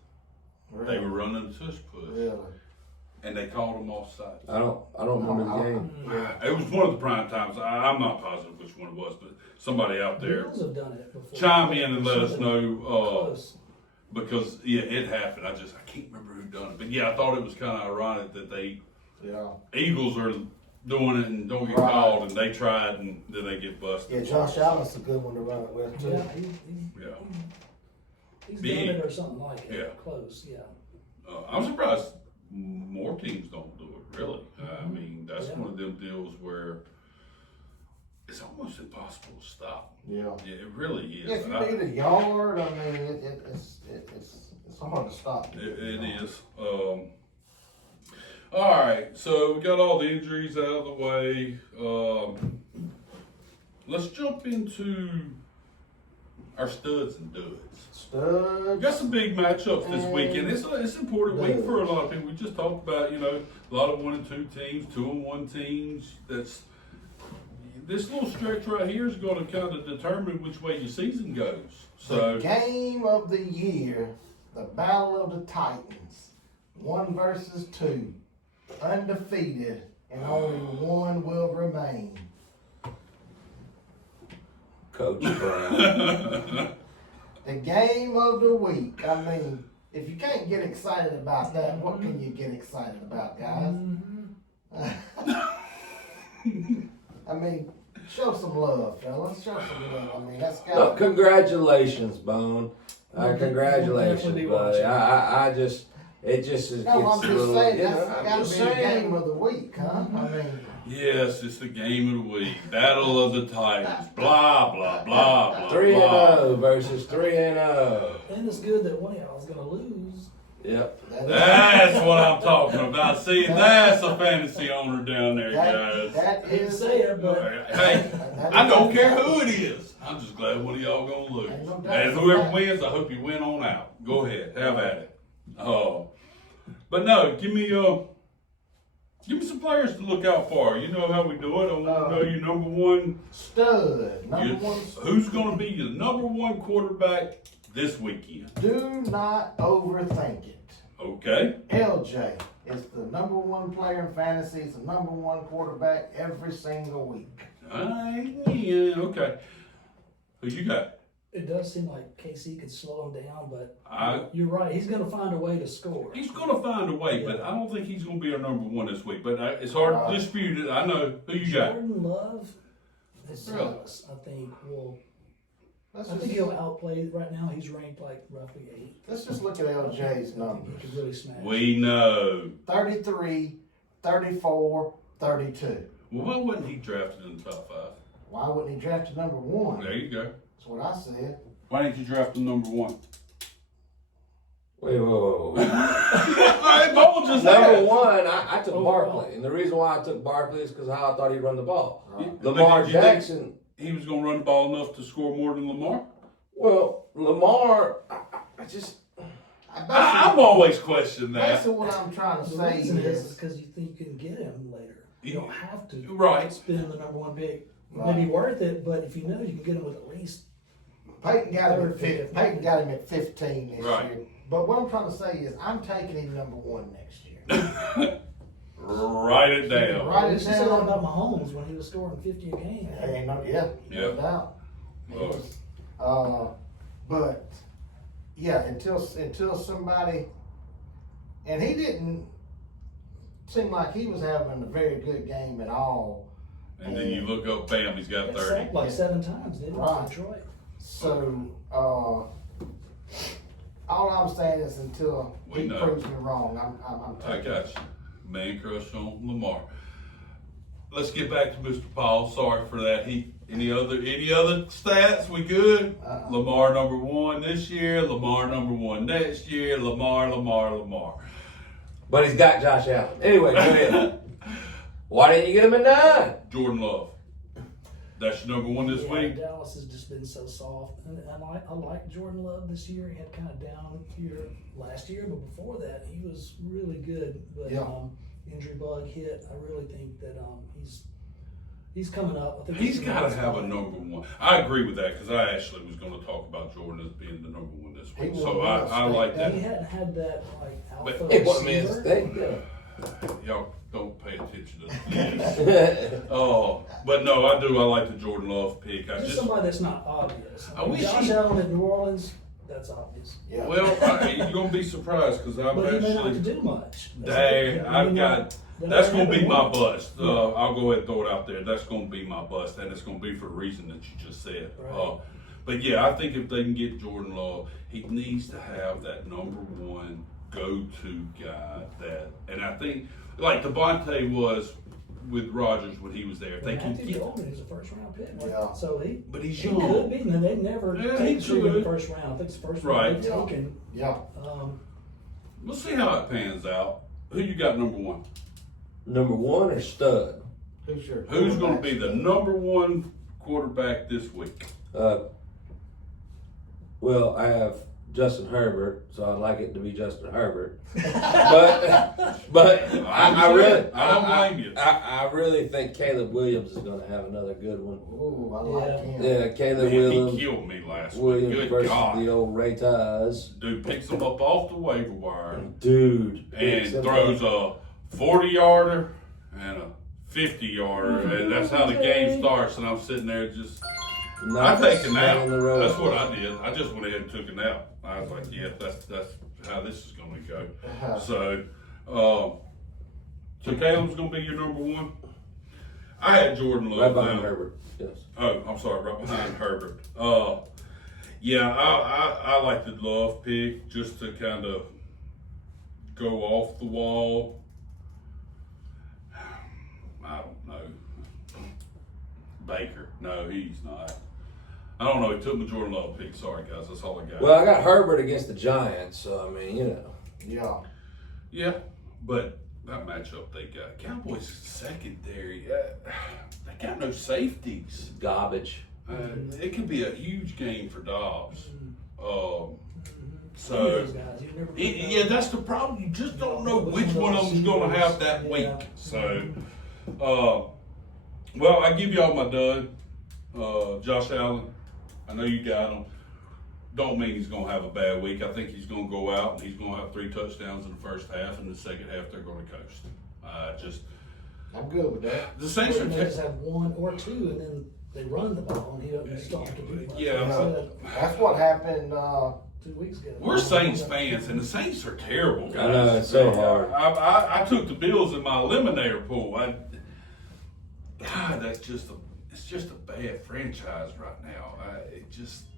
They were running the tush push, Really? and they called them offsides. I don't remember the game. It was one of the prime times. I'm not positive which one it was, but somebody out there Bills have done it before. chime in and let us Something know close. because it happened. I can't remember who done it, but yeah, I thought it was kind of ironic that Yeah. Eagles are doing it and don't get Right. called, and they tried and then they get busted. Yeah, Josh Allen's a good one to run it with too. Yeah, Yeah. he's Big. done it or something like it. Yeah. Close, yeah. I'm surprised more teams don't do it. Really, I mean that's Yeah. one of them deals where it's almost impossible to stop. Yeah. Yeah, it really is. If you need a yard, I mean, it's hard to stop. It is. All right, so we got all the injuries out of the way. Let's jump into our studs and duds. We Studs. got some big matchups this weekend. It's an important week for a lot of people. We just talked about, a lot of 1 and 2 teams, 2 and 1 teams. This little stretch right here is going to kind of determine which way your season goes. So The game of the year, the Battle of the Titans, 1 versus 2, undefeated, and only one will remain. Coach Brown. The game of the week. I mean, if you can't get excited about that, what can you get excited about, guys? I mean, show some love, fellas. Show some love. I mean, that's got. Look, congratulations, Bone. We'll Congratulations, definitely be buddy. watching. I just, it just is. No, I'm it's a just little, saying you know, that's I'm got to just be the saying. game of the week, huh? I mean, yes, it's the game of the week. Battle of the Titans. Blah, blah, blah, blah, 3-0 versus 3-0. And it's good that one of y'all is gonna lose. Yep. That's what I'm talking about. See, that's a fantasy owner down there, guys. that I hate to is. say it, but Hey, I don't care who it is. I'm just glad one of y'all gonna lose. Ain't no doubt And about whoever that. wins, I hope you win on out. Go ahead, have at it. But no, give me some players to look out for. You know how we do it. I want to know your number one. Stud. Number one. Who's gonna be your number one quarterback this weekend? Do not overthink it. Okay. LJ is the number 1 player in fantasy. He's the number 1 quarterback every single week. Yeah, okay. Who you got? it does seem like KC could slow him down, but I- you're right. He's going to find a way to score. He's going to find a way, but I don't think he's going to be our number one this week. But it's hard to dispute it. I know. Who you got? Jordan Love is Really? Dallas, I think, will. Let's I think just, he'll outplay. Right now, he's ranked like roughly 8. let's just look at LJ's I numbers. think he could really smash. We know. 33, 34, 32. Well, why wasn't he drafted in the top 5? Why wouldn't he draft to number 1? There you go. That's what I said. Why didn't you draft him number 1? Wait, whoa. I told you Number that. one, I took Overall. Barkley. And the reason why I took Barkley is because how I thought he'd run the ball. Right. Lamar Did you think Jackson, he was going to run the ball enough to score more than Lamar? well, Lamar, I just, I've always questioned that. Basically what I'm trying to The say reason is is, because you think you can get him later. You don't have to Right. spend the number 1 pick. It Right. may be worth it, but if you know you can get him with at least Peyton got him at Third, 15 this Right. year. But what I'm trying to say is, I'm taking him number 1 next year. Write it down. Right. I used to say that about Mahomes when he was scoring 50 a game. Ain't no, yeah, no Yeah. doubt. Oh. But yeah, until somebody, and he didn't seem like he was having a very good game at all. And then you look up, bam, he's got Got 30. sacked like 7 times, didn't he? Right. Detroit. So all I'm saying is until We he know. proves me wrong, I'm I taking got you. Man crush on Lamar. Let's get back to Mr. Paul. Sorry for that. Any other stats? We good? Lamar number 1 this year. Lamar number 1 next year. Lamar. but he's got Josh Allen. Anyway, go ahead. Why didn't you get him at 9? Jordan Love. That's your number 1 this Yeah, week. Dallas has just been so soft. And I like Jordan Love this year. He had kind of down year last year, but before that, he was really good. But Yeah. injury bug hit. I really think that he's coming up. I think He's gonna got to be have a fine. number 1. I agree with that because I actually was going to talk about Jordan as being the number 1 this He week. was So one of I like And he that. hadn't had that like alpha It wasn't me a receiver. mistake. Yeah. Y'all don't pay attention to this. Oh, but no, I do. I like the Jordan Love pick. I Just just somebody that's not obvious. I wish Josh he- Allen in New Orleans, that's obvious. Yeah. well, you're gonna be surprised because I've But he may not actually. do much. Dang, I've got. That's gonna be my bust. Yeah. I'll go ahead and throw it out there. That's gonna be my bust, and it's gonna be for a reason that you just said. Right. But yeah, I think if they can get Jordan Love, he needs to have that number 1 go-to guy. And I think like Devontae was with Rodgers when he was there. If they can Matthew get, Golden is a first round pick. Yeah. So he but he's could young. be. And they never Yeah, take he the in the could. first round. I think it's the first Right. round they've taken. Yeah. We'll see how it pans out. Who you got number 1? Number 1 or stud? Who's your Who's going to quarterback? be the number 1 quarterback this week? Well, I have Justin Herbert, so I'd like it to be Justin Herbert. But I really, I don't blame you. I really think Caleb Williams is going to have another good one. Ooh, I like him. Yeah, Caleb Man, he Williams. killed me last week. Williams Good versus God. the old Ray Ties. Dude picks him up off the waiver wire Dude. and picks him throws up. a 40-yarder and a 50-yarder, and that's how the game starts. And I'm sitting there just, I Not take a staying nap. in the road. That's what I did. I just went ahead and took a nap. I was like, yeah, that's how this is going to go. Uh-huh. So Caleb's going to be your number one. I had Jordan Love. Right behind now. Herbert. Yes. Oh, I'm sorry, right behind Herbert. Yeah, I like the Love pick just to kind of go off the wall. I don't know. Baker, no, he's not. I don't know. He took my Jordan Love pick. Sorry, guys, that's all I got. Well, I got Herbert against the Giants, so I mean, you know. Yeah. Yeah, but that matchup they got, Cowboys secondary, they got no safeties. Garbage. It could be a huge game for Dobbs. So, Those guys, you never yeah, that's the problem. You just don't know which one of them's going to have that week. So, well, I give y'all my dud. Josh Allen, I know you got him. Don't mean he's going to have a bad week. I think he's going to go out and he's going to have 3 touchdowns in the first half. In the second half, they're going to coast. I'm good with that. The Saints They just are. have 1 or 2, and then they run the ball, and he doesn't stop to do much. Yeah. That's what happened. 2 weeks ago. We're Saints fans, and the Saints are terrible, guys. I know, it's so hard. I took the Bills in my eliminator pool. God, it's just a bad franchise right now.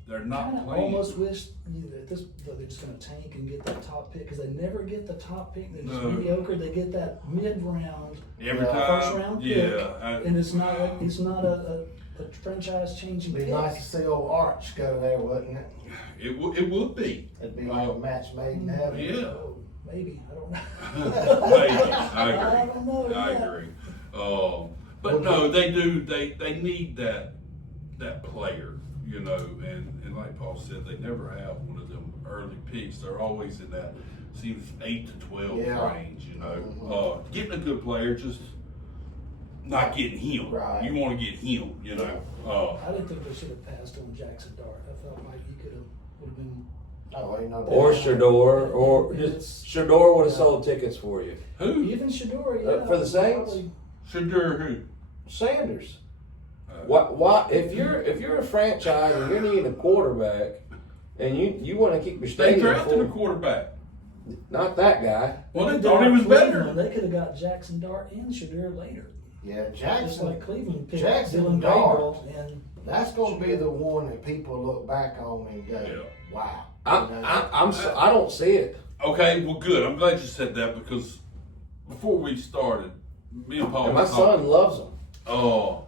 They're not Kinda playing. almost wish that they're just going to tank and get that top pick because they never get the top pick. They're just No. mediocre. They get that mid round, Every Yeah. time. first round pick, Yeah. and it's not a franchise changing It'd be pick. nice to see old Arch go there, wouldn't it? It would be. It'd be like a match made in heaven. Yeah. Oh, maybe I don't know. Maybe. I I agree. don't know I yet. agree. But no, they do. They need that player, you know. And like Paul said, they never have one of them early picks. They're always in that seems 8 to 12 Yeah. range, you know. Getting a good player, just not getting him. Right. You want to get him, you know. I didn't think they should have passed on Jackson Dart. I felt like he would have been. Oh, ain't no Or doubt. Shador, or It's- just Shador would have sold tickets for you. Who? Even Shador, yeah. For the Saints? probably- Shadur who? Sanders. What if you're a franchise and you're needing a quarterback and you want to keep your They stadium drafted a full, quarterback. not that guy. Well, they did thought he was Cleveland, better. They could have got Jackson Dart and Shador later. Yeah, Just Jackson. like Cleveland picked Jackson Dylan Dart. Gabriel and That's going to be the one that people look back on and go, Yeah. "Wow." I don't see it. Okay, well, good. I'm glad you said that because before we started, me and Paul And my were talking. son loves him. Oh,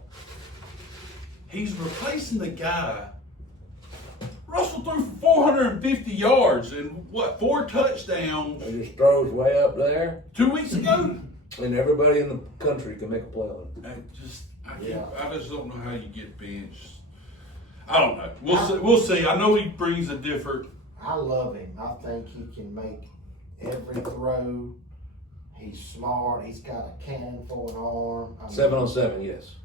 he's replacing the guy. Russell threw for 450 yards and what, 4 touchdowns He just throws way up there, 2 weeks ago? and everybody in the country can make a play on it. I just don't know how you get benched. I don't know. We'll see. I know he brings a different. I love him. I think he can make every throw. He's smart. He's got a cannon for an arm. I mean, 7-on-7, yes.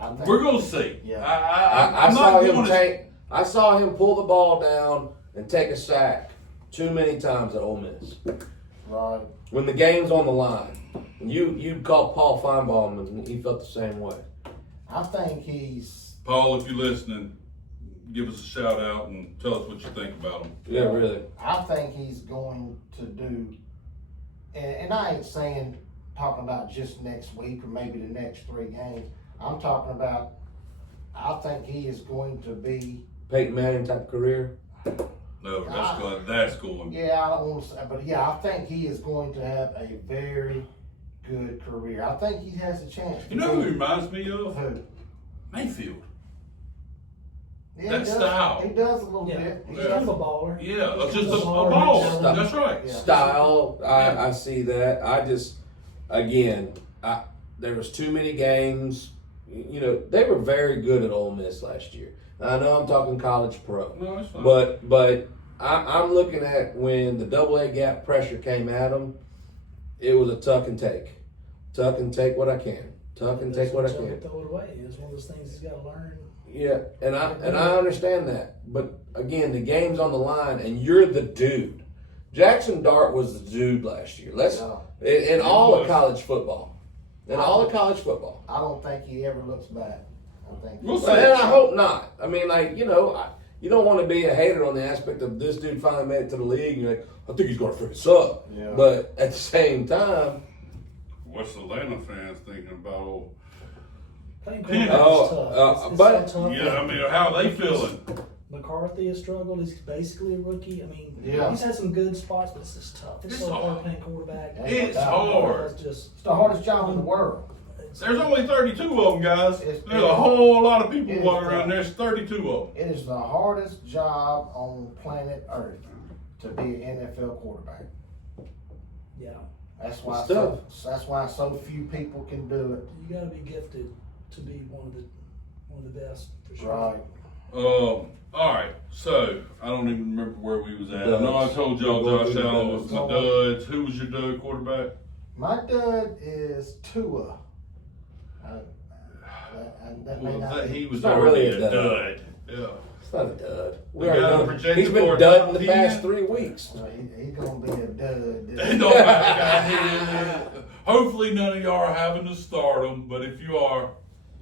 I think- We're gonna see. Yeah. I I saw him going to. take. I saw him pull the ball down and take a sack too many times at Ole Miss. Right. When the game's on the line, you called Paul Feinbaum and he felt the same way. I think he's. Paul, if you're listening, give us a shout out and tell us what you think about him. Yeah, really. I think he's going to do, and I ain't talking about just next week or maybe the next 3 games. I'm talking about, I think he is going to be, Peyton Manning type career. No, that's going. yeah, I don't want to say, but yeah, I think he is going to have a very good career. I think he has a chance. You know who he reminds me of? Who? Mayfield. Yeah, That he does, style. He does a little Yeah, bit. He he's Yeah. kind does. of a baller. Yeah, He's just a kind of ball. Stop. That's right. Yeah. Style, I see that. There was too many games you know, they were very good at Ole Miss last year. I know I'm talking college pro, No, it's fine. but I'm looking at when the AA gap pressure came at them, it was a tuck and take what I can, take what I can. Throw it away. It's one of those things he's got to learn. Yeah, and I understand that, but again, the game's on the line, and you're the dude. Jackson Dart was the dude last year. In all of college football, I don't think he ever looks back. I think. We'll see. And I hope not. I mean, like, you know, you don't want to be a hater on the aspect of this dude finally made it to the league. And you're like, I think he's going to freaking suck. Yeah. But at the same time, What's Atlanta fans thinking about old? Playing Yeah. quarterback is tough. It's But so tough. yeah, I mean, how are they feeling? McCarthy has struggled. He's basically a rookie. I mean, Yeah. he's had some good spots, but it's just tough. It's It's so hard. hard playing quarterback. It's hard. It's just It's the hardest job in the world. There's only 32 of them, guys. It's- There's a whole lot of people It is walking around. tough. There's 32 of them. It is the hardest job on planet Earth to be an NFL quarterback. yeah. That's why It's that's why so few people can do it. You got to be gifted to be one of the best for sure. Right. All right. So I don't even remember where we was at. I know I told y'all Josh Allen was my duds. Who was your dud quarterback? My dud is Tua. That may not be. He was It's not already really a a dud. dud. Yeah. it's not a dud. We got him projected He's been for a dud top in the 10. past 3 weeks. He's gonna be a dud. It don't matter. Hopefully none of y'all are having to start him, but if you are,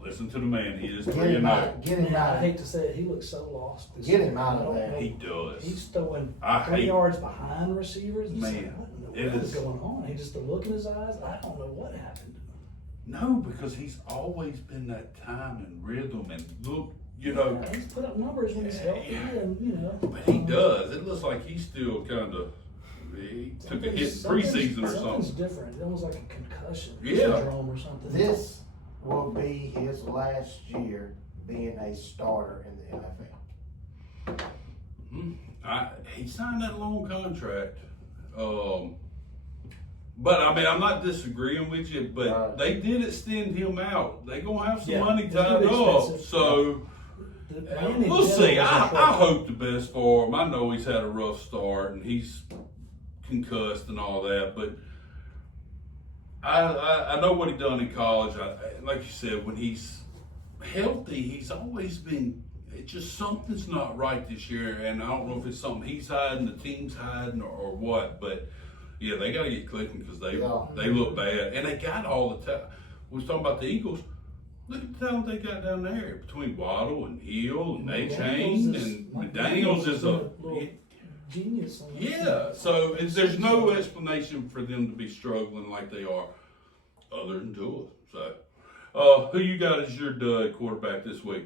listen to the man. He is Get 3-0. him out. Get him Man, I out. hate to say it, he looks so lost. this Get year. him out of I don't there. know. He does. He's throwing I 3 hate- yards behind receivers. It's Man, like, what in the it world is is- going on? He just the look in his eyes. I don't know what happened. No, because he's always been that time and rhythm and look, you know. He's put up numbers when he's healthy, Yeah. and you know. But he does. It looks like he's still kind of. He took a hit preseason or Something's something. different. It was like a concussion Yeah. syndrome or something. This will be his last year being a starter in the NFL. He signed that long contract. But I mean, I'm not disagreeing with you, but Right. they did extend him out. They gonna have some Yeah, money it's tied gonna be up. expensive. So The man in we'll see. general I is impressive. hope the best for him. I know he's had a rough start and he's concussed and all that, but I know what he done in college. Like you said, when he's healthy, he's always been. It's just something's not right this year, and I don't know if it's something he's hiding, the team's hiding, or what. But yeah, they got to get clicking because they look bad, and they got all the talent. We was talking about the Eagles. Look at the talent they got down there between Waddle and Hill and Nate Chain and Daniels is a little genius. On that. yeah. So there's no explanation for them to be struggling like they are, other than Tua. So, who you got as your dud quarterback this week?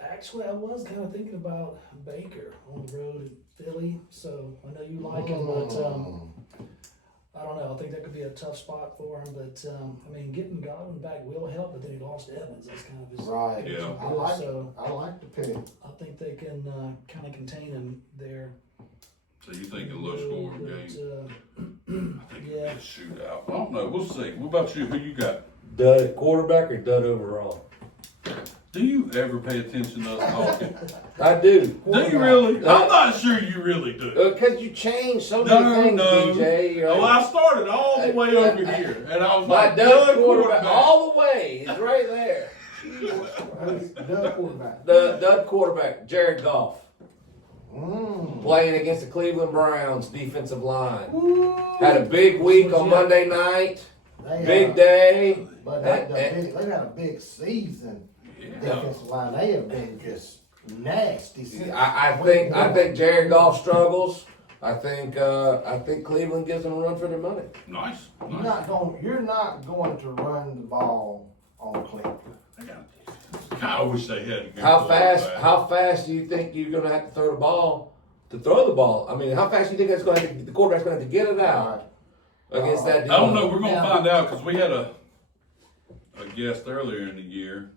Actually, I was kind of thinking about Baker on the road in Philly. So I know you like him, but I don't know. I think that could be a tough spot for him. But I mean, getting Godwin back will help. But then he lost Evans. That's kind of his Right. Yeah. I like the pick. I think they can kind of contain him there. So you think a low scoring But, game? I think it'll yeah. be a shootout. I don't know. We'll see. What about you? Who you got? Dud at quarterback or dud overall? Do you ever pay attention to us talking? I do. Do you really? I'm not sure you really do. Because you change so many things, DJ. You're Well, like, I started all the way over here, and I was my like, dud quarterback, all the way, is right there. Dud quarterback. The dud quarterback, Jared Goff, Mm. playing against the Cleveland Browns defensive line. Had a big week on Monday night, big day. But they got a big season. Yeah. Defensive line. They have been just nasty. since I week think one. Jared Goff struggles. I think Cleveland gives them a run for their money. Nice. You're Nice. not going to run the ball on Cleveland. I wish they had a good How quarterback. fast do you think you're going to have to throw the ball to throw the ball? I mean, how fast do you think the quarterback's going to have to get it out against that defense? I don't know. We're gonna Now- find out because we had a guest earlier in the year,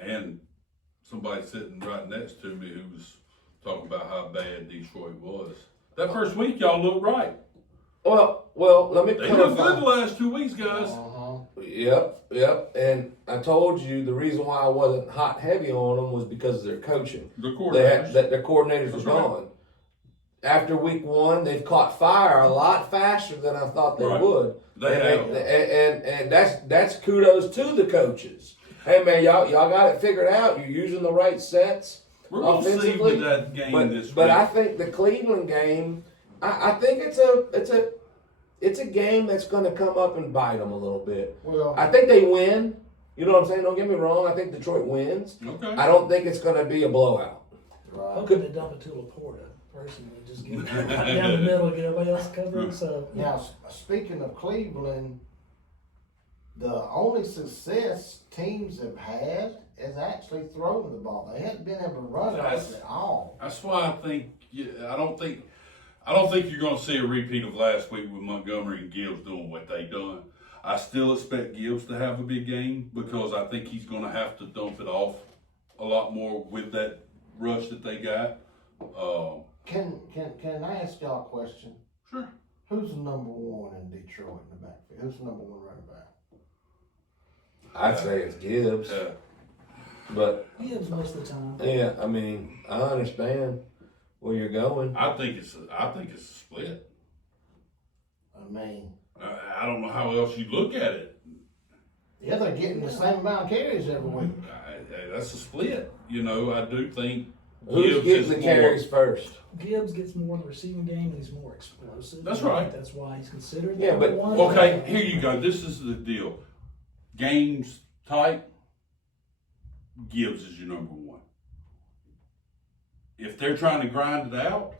and somebody sitting right next to me who was talking about how bad Detroit was. That first week, y'all looked right. Well, let me They looked good the clarify. last 2 weeks, guys. Uh-huh. Yep. And I told you the reason why I wasn't hot heavy on them was because of their coaching. The They coordinators. had, that their coordinators That's were right. gone. After week 1, they've caught fire a lot faster than I thought they Right. would. They have. And that's kudos to the coaches. Hey man, y'all got it figured out. You're using the right sets. We're going to see offensively, with that game this But week. I think the Cleveland game, I think it's a game that's going to come up and bite them a little bit. Well, I think they win. You know what I'm saying? Don't get me wrong. I think Detroit wins. Okay. I don't think it's going to be a blowout. right. Hoping they dump it to Laporta, personally, just get it down the middle, get everybody else covered, so. Now, speaking of Cleveland, the only success teams have had is actually throwing the ball. They haven't been able to run it at all. That's why I think I don't think you're going to see a repeat of last week with Montgomery and Gibbs doing what they done. I still expect Gibbs to have a big game because I think he's going to have to dump it off a lot more with that rush that they got. Can I ask y'all a question? Sure. Who's the number one in Detroit in the backfield? Who's the number one running back? I'd say it's Gibbs. But Gibbs most of the time. yeah, I mean, I understand where you're going. I think it's a split. I mean, I don't know how else you look at it. yeah, they're getting the same amount of carries every week. That's a split. You know, I do think Who's Gibbs getting is the more- carries first? Gibbs gets more in the receiving game and he's more explosive. That's I think right. That's why he's considered Yeah, number but- one. Okay, here you go. This is the deal. Games tight. Gibbs is your number one. If they're trying to grind it out,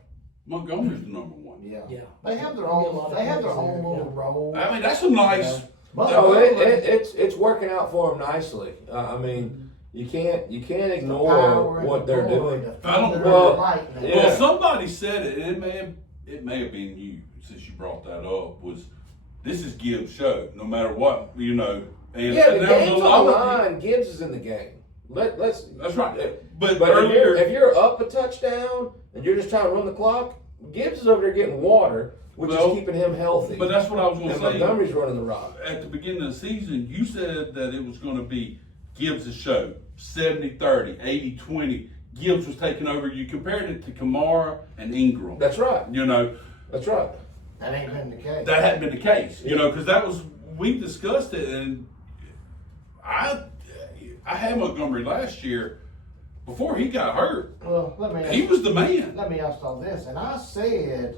Montgomery's the number one. Yeah. Yeah. They have their Get a lot own. of They have their carries own there, little role. I mean, that's a nice. Yeah. But Oh, it's working out for them nicely. I mean, you can't ignore what they're doing. I don't- Well, Well, yeah. somebody said it, and it may have been you since you brought that up. Was this is Gibbs' show? No matter what, you know. And Yeah, the and there was game's a lot on the of- line. Gibbs is in the game. Let's. That's right. But But earlier, if you're up a touchdown and you're just trying to run the clock, Gibbs is over there getting water, which Well, is keeping him healthy. but that's what I was going to and say. Montgomery's running the rock. At the beginning of the season, you said that it was going to be Gibbs' show 70-30, 80-20. Gibbs was taking over. You compared it to Kamara and Ingram. That's right. You know, That's right. That ain't been the case. that hadn't been the case. You know, because that was, we discussed it, and I had Montgomery last year before he got hurt. Well, He was the man. Let me ask y'all this, and I said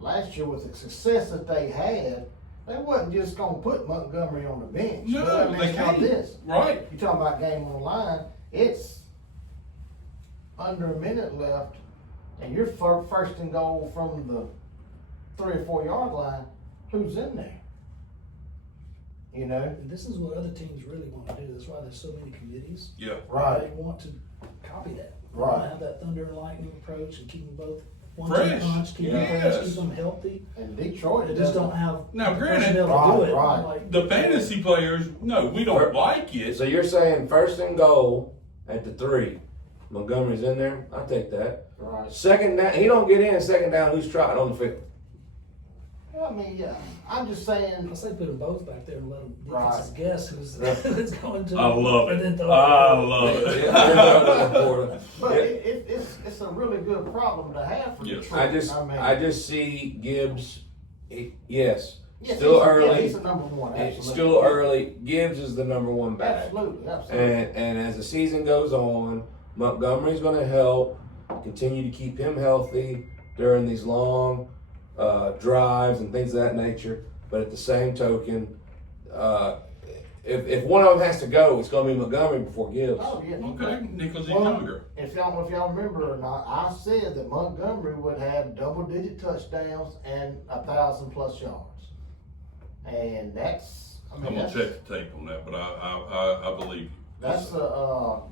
last year with the success that they had, they wasn't just gonna put Montgomery on the bench. No, But let me they ask y'all can't. this. Right. You talking about game on the line? It's under a minute left, and you're first and goal from the 3 or 4 yard line. Who's in there? You know, And this is what other teams really want to do. That's why there's so many committees. Yeah. right? They want to copy that. They Right. want to have that thunder and lightning approach and keep them both one Fresh. two punch, keep them Yes. fresh, keep them healthy. And Detroit They just doesn't- don't have Now, the granted- personnel to do Right, it. right. Like, The fantasy players, no, we don't like it. So you're saying first and goal at the 3. Montgomery's in there. I take that. Right. Second down, he don't get in. Second down, who's trotting on the field? I mean, yeah. I'm just saying. I say put them both back there and let them Right. defenses guess who's going to. I love and it. then throw I it. love it. But it's a really good problem to have for Yes. Detroit. I just see Gibbs. Yes, Yes, still he's- early. Yeah, he's the number one. It's Absolutely. still early. Gibbs is the number one back. Absolutely. And as the season goes on, Montgomery's going to help continue to keep him healthy during these long drives and things of that nature. But at the same token, if one of them has to go, it's going to be Montgomery before Gibbs. Oh yeah. Okay, because he's Well, younger. if y'all remember or not, I said that Montgomery would have double-digit touchdowns and 1,000+ yards, and that's. I mean, I'm gonna that's, check the tape on that, but I believe you. That's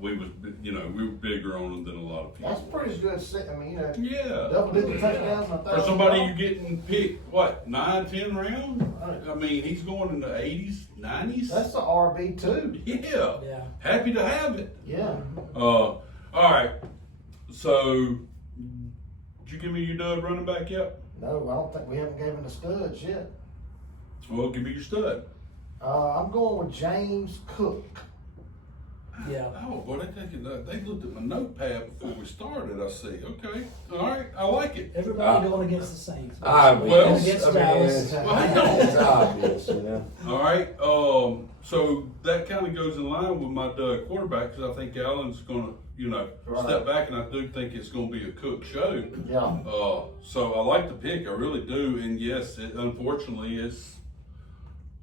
we were bigger on them than a lot of people. that's pretty good. I mean, Yeah. double-digit touchdowns and 1,000. For somebody yards. you getting picked, what, 9-10 rounds? I mean, he's going in the 80s, 90s. That's the RB too. Yeah. Yeah. Happy to have it. Yeah. All right. So, did you give me your dud running back yet? No, I don't think we haven't given the studs yet. Well, give me your stud. I'm going with James Cook. Yeah. Oh, boy, they looked at my notepad before we started, I see. Okay, all right, I like it. Everybody going against the Saints. Well, Against I mean, Dallas. it's obvious, you know. All right, so that kind of goes in line with my quarterback, because I think Allen's going to, Right. step back, and I do think it's going to be a Cook show. Yeah. So I like the pick, I really do, and yes, unfortunately, it's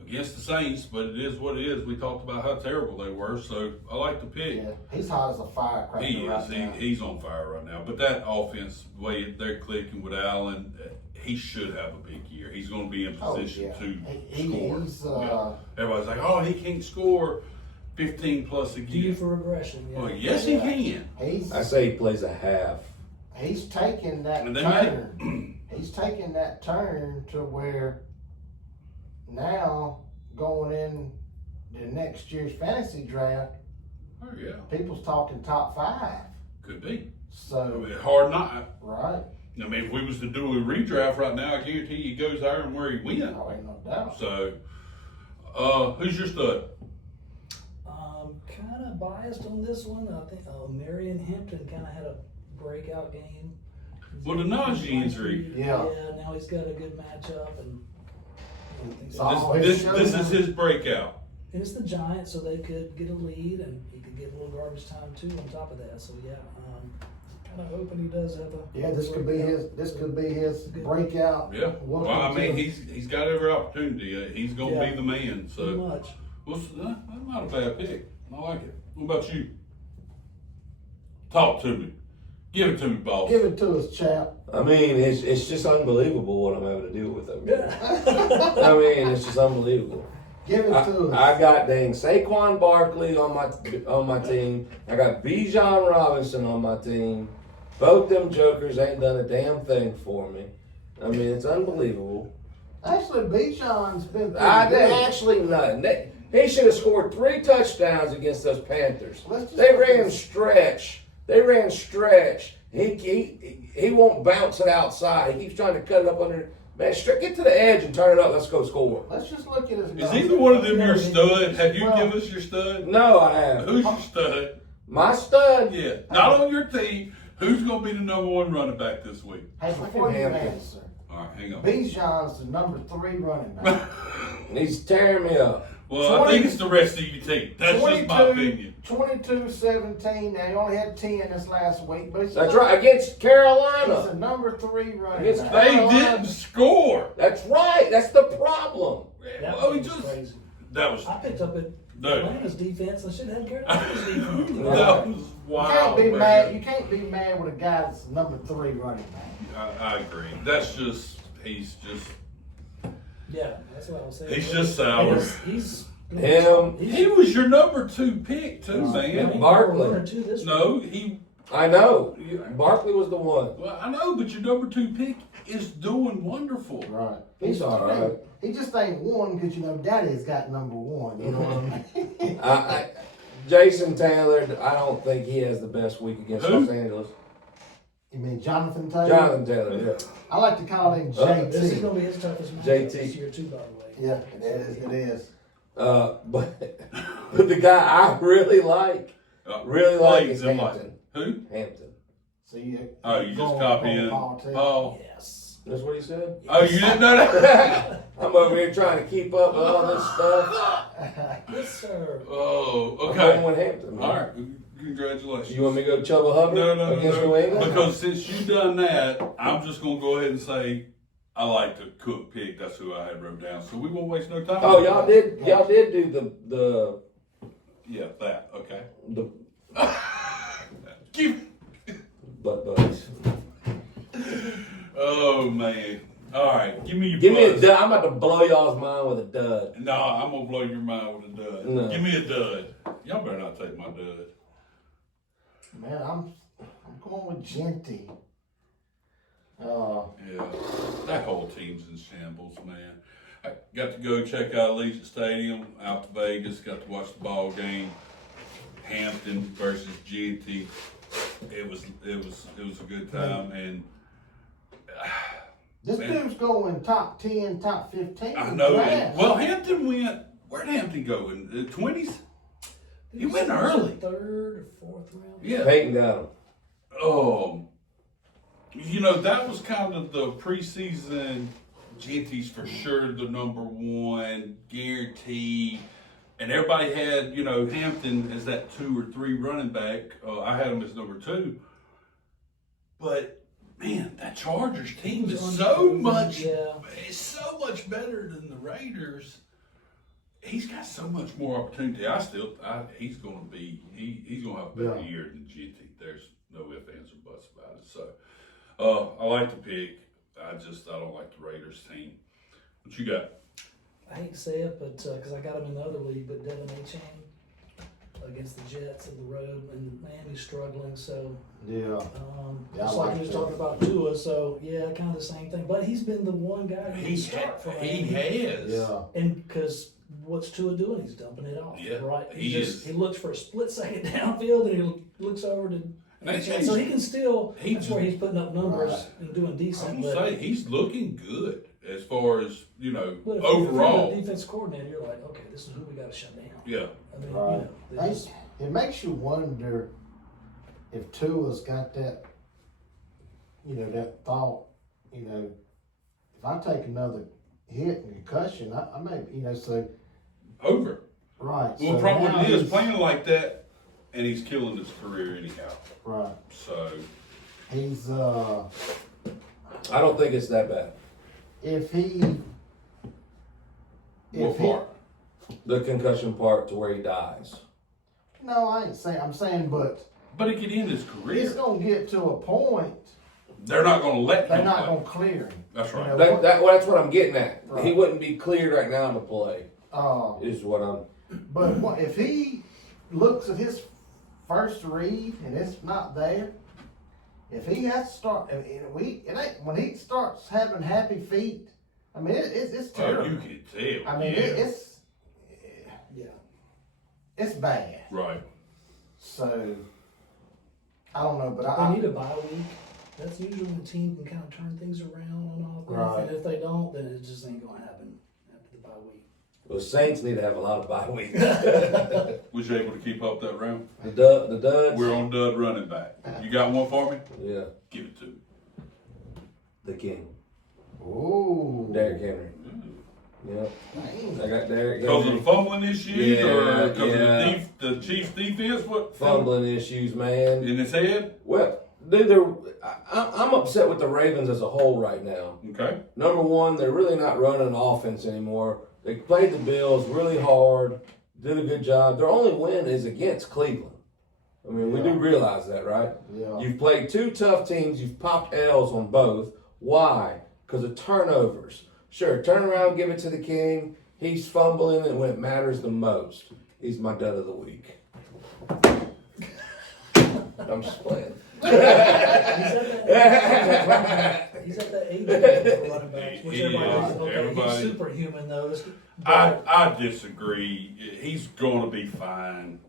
against the Saints, but it is what it is. We talked about how terrible they were, so I like the pick. Yeah. He's hot as a firecracker He is. right now. He's on fire right now. But that offense, the way they're clicking with Allen, he should have a big year. He's going to be in Oh, position yeah. to He- score. he's, Yeah. Everybody's like, oh, he can't score 15 plus a Due game. for regression. Yeah. Well, yes, he can. I say he plays a half. He's taking that And they turn. He's taking that turn to where now going in the next year's fantasy draft, Oh, yeah. people's talking top 5. Could be. I So, mean, hard not. right. I mean, if we was to do a redraft right now, I guarantee you he goes higher than where he went. Oh, ain't no doubt. So, who's your stud? Kind of biased on this one. I think Marion Hampton kind of had a breakout game. Well, the Najee injury. Yeah. Yeah, now he's got a good matchup, and I think So- Oh, This it is shows. his breakout. and it's the Giants, so they could get a lead, and he could get a little garbage time too on top of that. So yeah, kind of hoping he does have a. Yeah, this could be his breakout. Yeah. Well, I Welcome mean, to- he's got every opportunity. He's going to Yeah. be the man. Too So, much. well, that's not a bad pick. I like it. What about you? Talk to me. Give it to me, boss. Give it to us, chap. I mean, it's just unbelievable what I'm having to deal with them. Yeah. I mean, it's just unbelievable. Give it to us. I got dang Saquon Barkley on my team. I got Bijan Robinson on my team. Both them jokers ain't done a damn thing for me. I mean, it's unbelievable. Actually, Bijan's been pretty They good. actually nothing. He should have scored 3 touchdowns against those Panthers. Let's just- They ran stretch. He won't bounce it outside. He keeps trying to cut it up under. Man, get to the edge and turn it up. Let's go score. Let's just look at his Is numbers. either one of them your stud? Have you Well- given us your stud? No, I haven't. Who's your stud? My stud. Yeah. Not on your team. Who's going to be the number 1 running back this week? Hey, before you Hampton. answer, All right, hang on. Bijan's the number 3 running back. He's tearing me up. Well, I think it's the rest of your team. That's just my opinion. 22-17. Now, he only had 10 this last week, but he's That's not- right. Against He's a Carolina. number 3 running Against back. They Carolina. didn't score. That's right. That's the problem. That Oh, he was just crazy. that was I picked up at Atlanta's defense. I should have had Carolina's defense. that was You wild. can't be man. mad. You can't be mad with a guy that's number 3 running back. I agree. That's just he's Yeah, that's what I was saying. He's just sour. He's Him. he was your number 2 pick too, Yeah, man. Barkley. 1 or 2 this No, week. he. I know. Barkley was the one. Well, I know, but your number 2 pick is doing wonderful. Right. He's all right. He just ain't won because, Daddy's got number 1. You know what I mean? Jason Taylor, I don't think he has the best week against Who? Los Angeles. You mean Jonathan Taylor? Jonathan Taylor, yeah. I like to call him This is JT. going to be his toughest match JT. this year too, by the way. Yeah, it is. But the guy I really like is Plays in life. Hampton. Who? Hampton. So you Oh, you just going copying Paul too? Paul. Yes. That's what he said? Oh, you didn't know that? I'm over here trying to keep up with all this stuff. Yes, sir. Oh, I'm going okay. with Hampton. All right. Congratulations. You want me to go Chubba Hubbard No, against New England? Because since you done that, I'm just gonna go ahead and say I like the Cook pick. That's who I had wrote down. So we won't waste no time. Oh, y'all did do the Yeah, that. Okay. the butt buddies. Oh man. All right. Give me your. Give me a buzz. dud. I'm about to blow y'all's mind with a dud. No, I'm gonna blow your mind with a dud. No. Give me a dud. Y'all better not take my dud. Man, I'm going with Genty. Yeah, that whole team's in shambles, man. I got to go check out Allegiant Stadium out to Vegas. Got to watch the ball game. Hampton versus GT. It was a good time, and This Man. dude's going top 10, top 15. I know. Draft. Well, Hampton went Where'd Hampton go in the 20s? He went was early. the third or fourth round. Yeah. Peyton got him. You know, that was kind of the preseason. Genty's for sure the number one, guaranteed. And everybody had, you know, Hampton as that 2 or 3 running back. I had him as number 2. But man, that Chargers team is so much, it's so much better than the Raiders. He's got so much more opportunity. He's going to be, he's going to have a better year than Genty. There's no ifs, ands, or buts about it. So, I like the pick. I don't like the Raiders team. What you got? I hate to say it, but because I got him in the other league, but Devin Achane against the Jets of the road, and Miami's struggling. So Yeah. just like you was talking about Tua, so yeah, kind of the same thing. But he's been the one guy who can start for He Miami. has. Yeah. And because what's Tua doing? He's dumping it off. Yeah, right. he is. He looks for a split second downfield, and he looks over to. And So he can still. he's- That's where he's putting up numbers Right. and doing decent. I'm going to say, he's looking good as far as, you know, But if overall. you're the defense coordinator, you're like, okay, this is who we got to shut down. Yeah. I mean, Right. you know, they just- It makes you wonder if Tua's got that, you know, that thought, you know, if I take another hit and concussion, I may, you know, so, Over. right. Well, so probably now it is he's- playing like that, and he's killing his career anyhow. Right. So, He's, I don't think it's that bad. if he, what if he, part? The concussion part to where he dies. no, I ain't saying, I'm saying, but But it could end his it's career. gonna get to a point, They're not going to let they're him not play. gonna clear him. That's right. You know, That's what I'm getting at. Right. He wouldn't be cleared right now to play. Is what I'm. But if he looks at his first read and it's not there, if he has to start, and it ain't, when he starts having happy feet, I mean, it's Oh, terrible. you can tell. I mean, yeah. yeah. it's bad. Right. So, I don't know, but They I need a bye week. That's usually when the team can kind of turn things around on offense. Right. And if they don't, then it just ain't going to happen after the bye week. The Saints need to have a lot of bye weeks. Was you able to keep up that round? The Duds. We're on Dud running back. You got one for me? Yeah, Give it to me. the King, ooh, Derrick Henry. Yep, dang. I got Derrick Because of Henry. the fumbling issues, or Yeah, because yeah. of the Chiefs' defense? What? Fumbling issues, man. In his head? Well, I'm upset with the Ravens as a whole right now. Okay. Number one, they're really not running an offense anymore. They played the Bills really hard, did a good job. Their only win is against Cleveland. I mean, we do realize that, right? Yeah. You've played 2 tough teams. You've popped L's on both. Why? Because of turnovers. Sure, turn around, give it to the King. He's fumbling and when it matters the most. He's my dud of the week. I'm just playing. He's at that age for running backs, which He everybody is. thinks, okay, Everybody- he's superhuman though. I disagree. He's going to be fine.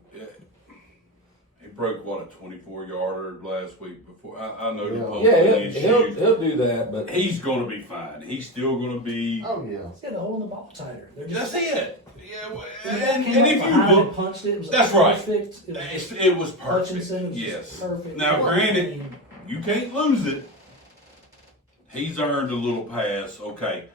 He broke, what, a 24-yarder last week before. I know the Yeah. fumbling Yeah, issues. he'll do that, but He's going to be fine. He's still going to be. Oh yeah. He's got the hole in the ball tighter. They're just, That's it. Yeah, well, the and, guy and came if up you behind look, it, punched it. It was that's like right. perfect. It was just it was perfect. Hutchinson was Yes. just perfect. Now, I granted, mean, you can't lose it. He's earned a little pass. Okay.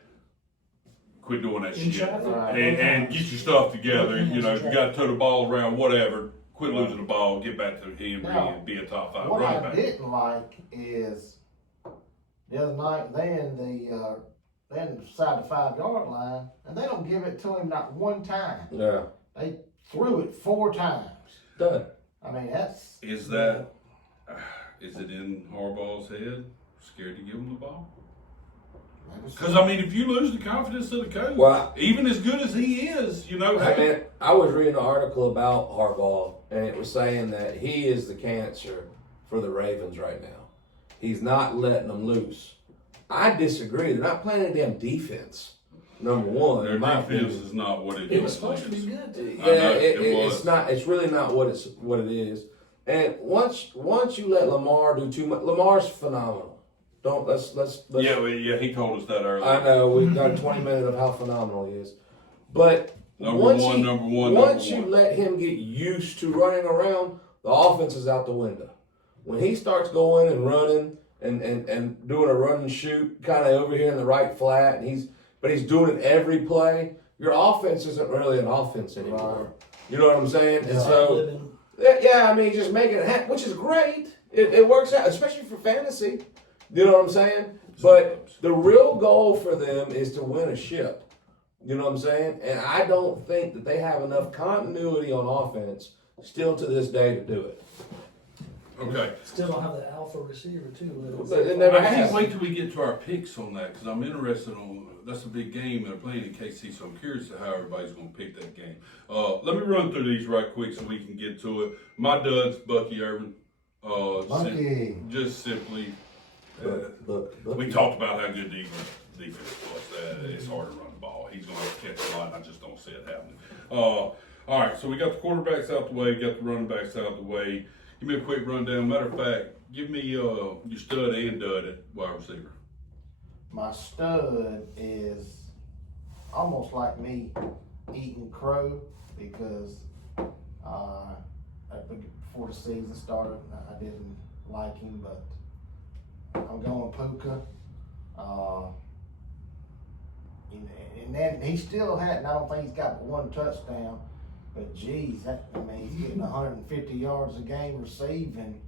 Quit doing that in shit. traffic, Right. And get your stuff together. Okay. You know, if you got to throw the ball around, whatever. Quit losing the ball. Get back to Henry Now, and be a top 5 What running I back. didn't like is the other night they inside the 5-yard line and they don't give it to him not one time. yeah, They threw it 4 times. done. I mean that's Is that? Is it in Harbaugh's head? Scared to give him the ball? Because I mean, if you lose the confidence of the coach, Well, even as good as he is, you know, I mean, I was reading an article about Harbaugh, and it was saying that he is the cancer for the Ravens right now. He's not letting them loose. I disagree. They're not playing a damn defense. Number one, their in my defense opinion. is not what it it was is. supposed to be good. Yeah, I know, it it's was. not. It's really not what it is. And once you let Lamar do too much, Lamar's phenomenal. Don't let's. Yeah, he told us that earlier. I know we've got 20 minutes of how phenomenal he is, but Once number you one. let him get used to running around, the offense is out the window. When he starts going and running and doing a run and shoot kind of over here in the right flat, and he's doing it every play, your offense isn't really an offense anymore. You know what I'm saying? And so, yeah, I mean, just making it happen, which is great. It works out, especially for fantasy. You know what I'm saying? But the real goal for them is to win a ship. You know what I'm saying? And I don't think that they have enough continuity on offense still to this day to do it. Okay. Still don't have the alpha receiver too. But it never I can't has. wait till we get to our picks on that because I'm interested on. That's a big game and they're playing in KC, so I'm curious to how everybody's going to pick that game. Let me run through these right quick so we can get to it. My duds, Bucky Irvin. Bucky. Just simply. Look. We talked about how good defense was. It's hard to run the ball. He's going to have to catch a lot, and I just don't see it happening. All right, so we got the quarterbacks out the way, we got the running backs out the way. Give me a quick rundown. Matter of fact, give me your stud and dud at wide receiver. My stud is almost like me eating crow because before the season started, I didn't like him, but I'm going Puka. And then he still hadn't, I don't think he's got but one touchdown, but geez, he's getting 150 yards a game receiving.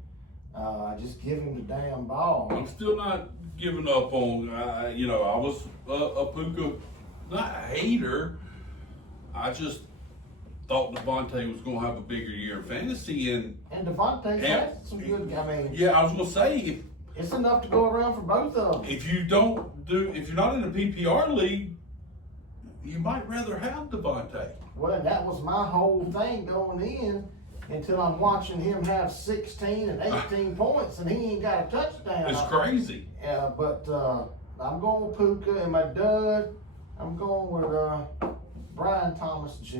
Just give him the damn ball. I'm still not giving up on, I was a Puka, not a hater. I just thought Devontae was going to have a bigger year in fantasy. And Devontae had some good, yeah, I was going to say, it's enough to go around for both of them. if you're not in a PPR league, you might rather have Devontae. Well, that was my whole thing going in until I'm watching him have 16 and 18 points and he ain't got a touchdown. It's crazy. But I'm going with Puka, and my dud, I'm going with Brian Thomas Jr.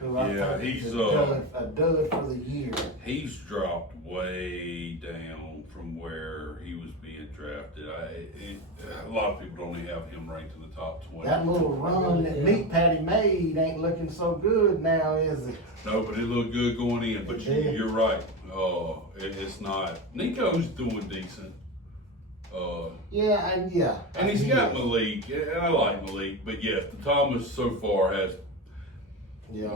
Who I Yeah, think he's is a dud for the year. He's dropped way down from where he was being drafted. A lot of people don't even have him ranked in the top 20. That little run that Meat Patty made ain't looking so good now, is it? No, but it looked good going in. But you're right. It's not. Nico's doing decent. Yeah. And he's got Malik. Yeah, I like Malik. But yes, the Thomas so far has Yeah.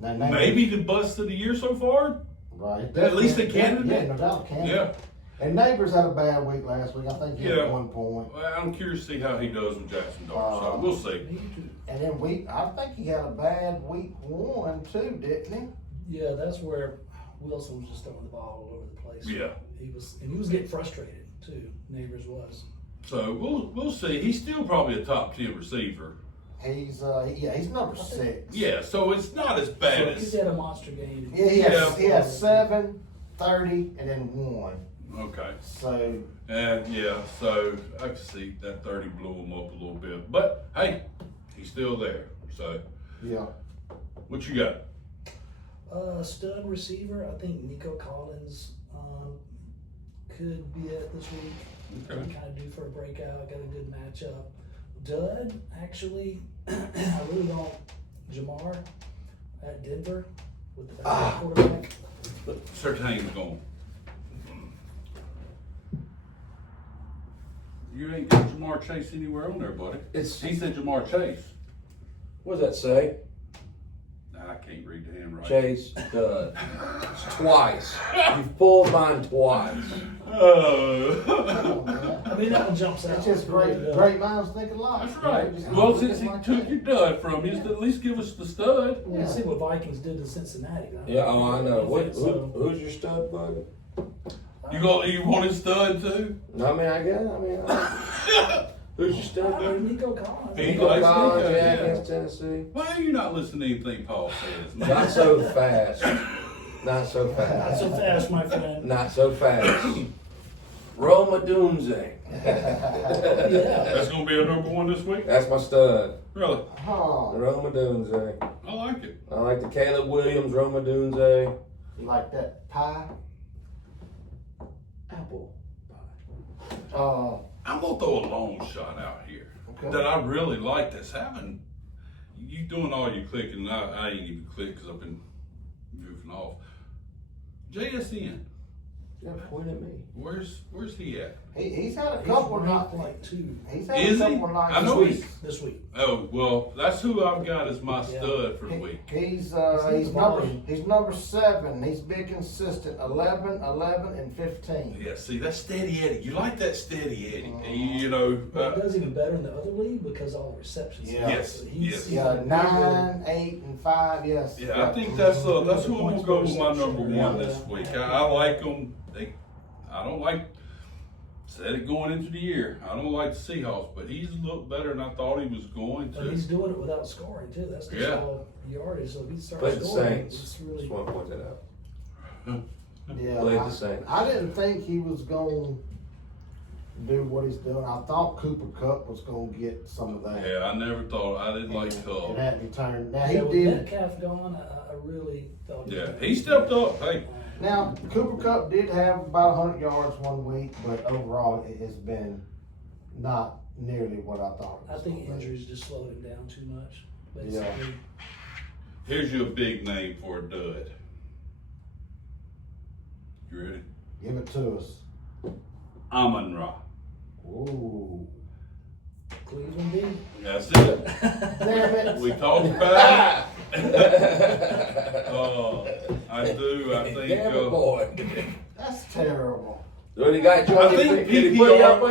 maybe the bust of the year so far. Right. At least a candidate. Yeah, no doubt, candidate. Yeah. And Neighbors had a bad week last week. I think he Yeah. had 1 point. Well, I'm curious to see how he does with Jackson Dart. So we'll see. And then I think he had a bad week 1 too, didn't Yeah, that's where Wilson was just throwing the ball all over the place. Yeah. He was getting frustrated too. Neighbors was. So we'll see. He's still probably a top 10 receiver. he? He's number 6. Yeah, so it's not as bad So he's as. had a monster game. Yeah, he had 7, 30, and then 1. Okay. So And yeah, so I can see that 30 blew him up a little bit. But hey, he's still there. So yeah. what you got? Stud receiver, I think Nico Collins could be it this week. Okay. Kind of due for a breakout. Got a good matchup. Dud, actually, I really don't. Jamar at Denver with the quarterback. Surtain's gone. You ain't got Jamar Chase anywhere on there, buddy. He said Jamar Chase. What does that say? Nah, I can't read the handwriting. Chase Dud. It's twice. You've pulled mine twice. I mean, that one jumps out. It's just great minds think alike. That's right. Just Well, look since at he my took case. your dud from you, at least give us the stud. Yeah, see what Vikings did to Cincinnati. Yeah, I know. So- Who's your stud, bud? You want his stud too? No, I mean, I guess. Who's your stud, I bud? mean, Nico Collins. He Nico likes Collins, Nico, yeah, yeah. against Tennessee. Why are you not listening to anything Paul says? man? Not so fast. Not so Not fast. so fast, my friend. Not so fast. Roma Doomsday. Yeah. That's gonna be a number 1 this week. That's my stud. Really? Huh. Roma Doomsday. I like it. I like the Caleb Williams Roma Doomsday. You like that pie? Apple. Uh, I'm gonna throw a long shot out here Okay. that I really like that's having you doing all your clicking, and I ain't even clicked because I've been moving off. JSN, Yeah, point at me. where's he at? He's had a He's couple of ranked nights. like 2 He's had Is a he? couple of nights I know he's. this week. Oh well, that's who I've got as my Yeah. stud for the week. He's He's number 7. He's been consistent. 11, 11, and 15. Yeah, see, that's steady Eddie. You like that steady Eddie? You know. But he does even better in the other league because of all the receptions. Yeah. Yes, So yes. Yeah, 9, 8, and 5. Yes. Yeah, I think that's who I'm gonna go with my number one this week. I like them. I don't like. Said it going into the year. I don't like the Seahawks, but he's looked better than I thought he was going But to. he's doing it without scoring too. That's just Yeah. all yardage. So if he starts Played the scoring, Saints. it's Just really. want to point that out. Yeah, Played the Saints. I didn't think he was going to do what he's doing. I thought Cooper Kupp was going to get some of that. Yeah, I never thought. I didn't like It Cup. had to turn. Now he Yeah, with did. Metcalf gone, I really thought. Yeah, he stepped up. Hey, Now Cooper Kupp did have about 100 yards one week, but overall it has been not nearly what I thought. I think injuries just slowed him down too much. Yeah. Basically. here's your big name for a dud. You ready? Give it to us. Amon-Ra. Ooh. Cleveland did. That's it. Damn it. We talked about it. I do. I think. Damn it, boy. That's terrible. What he got you I on your think Did he put it PPR up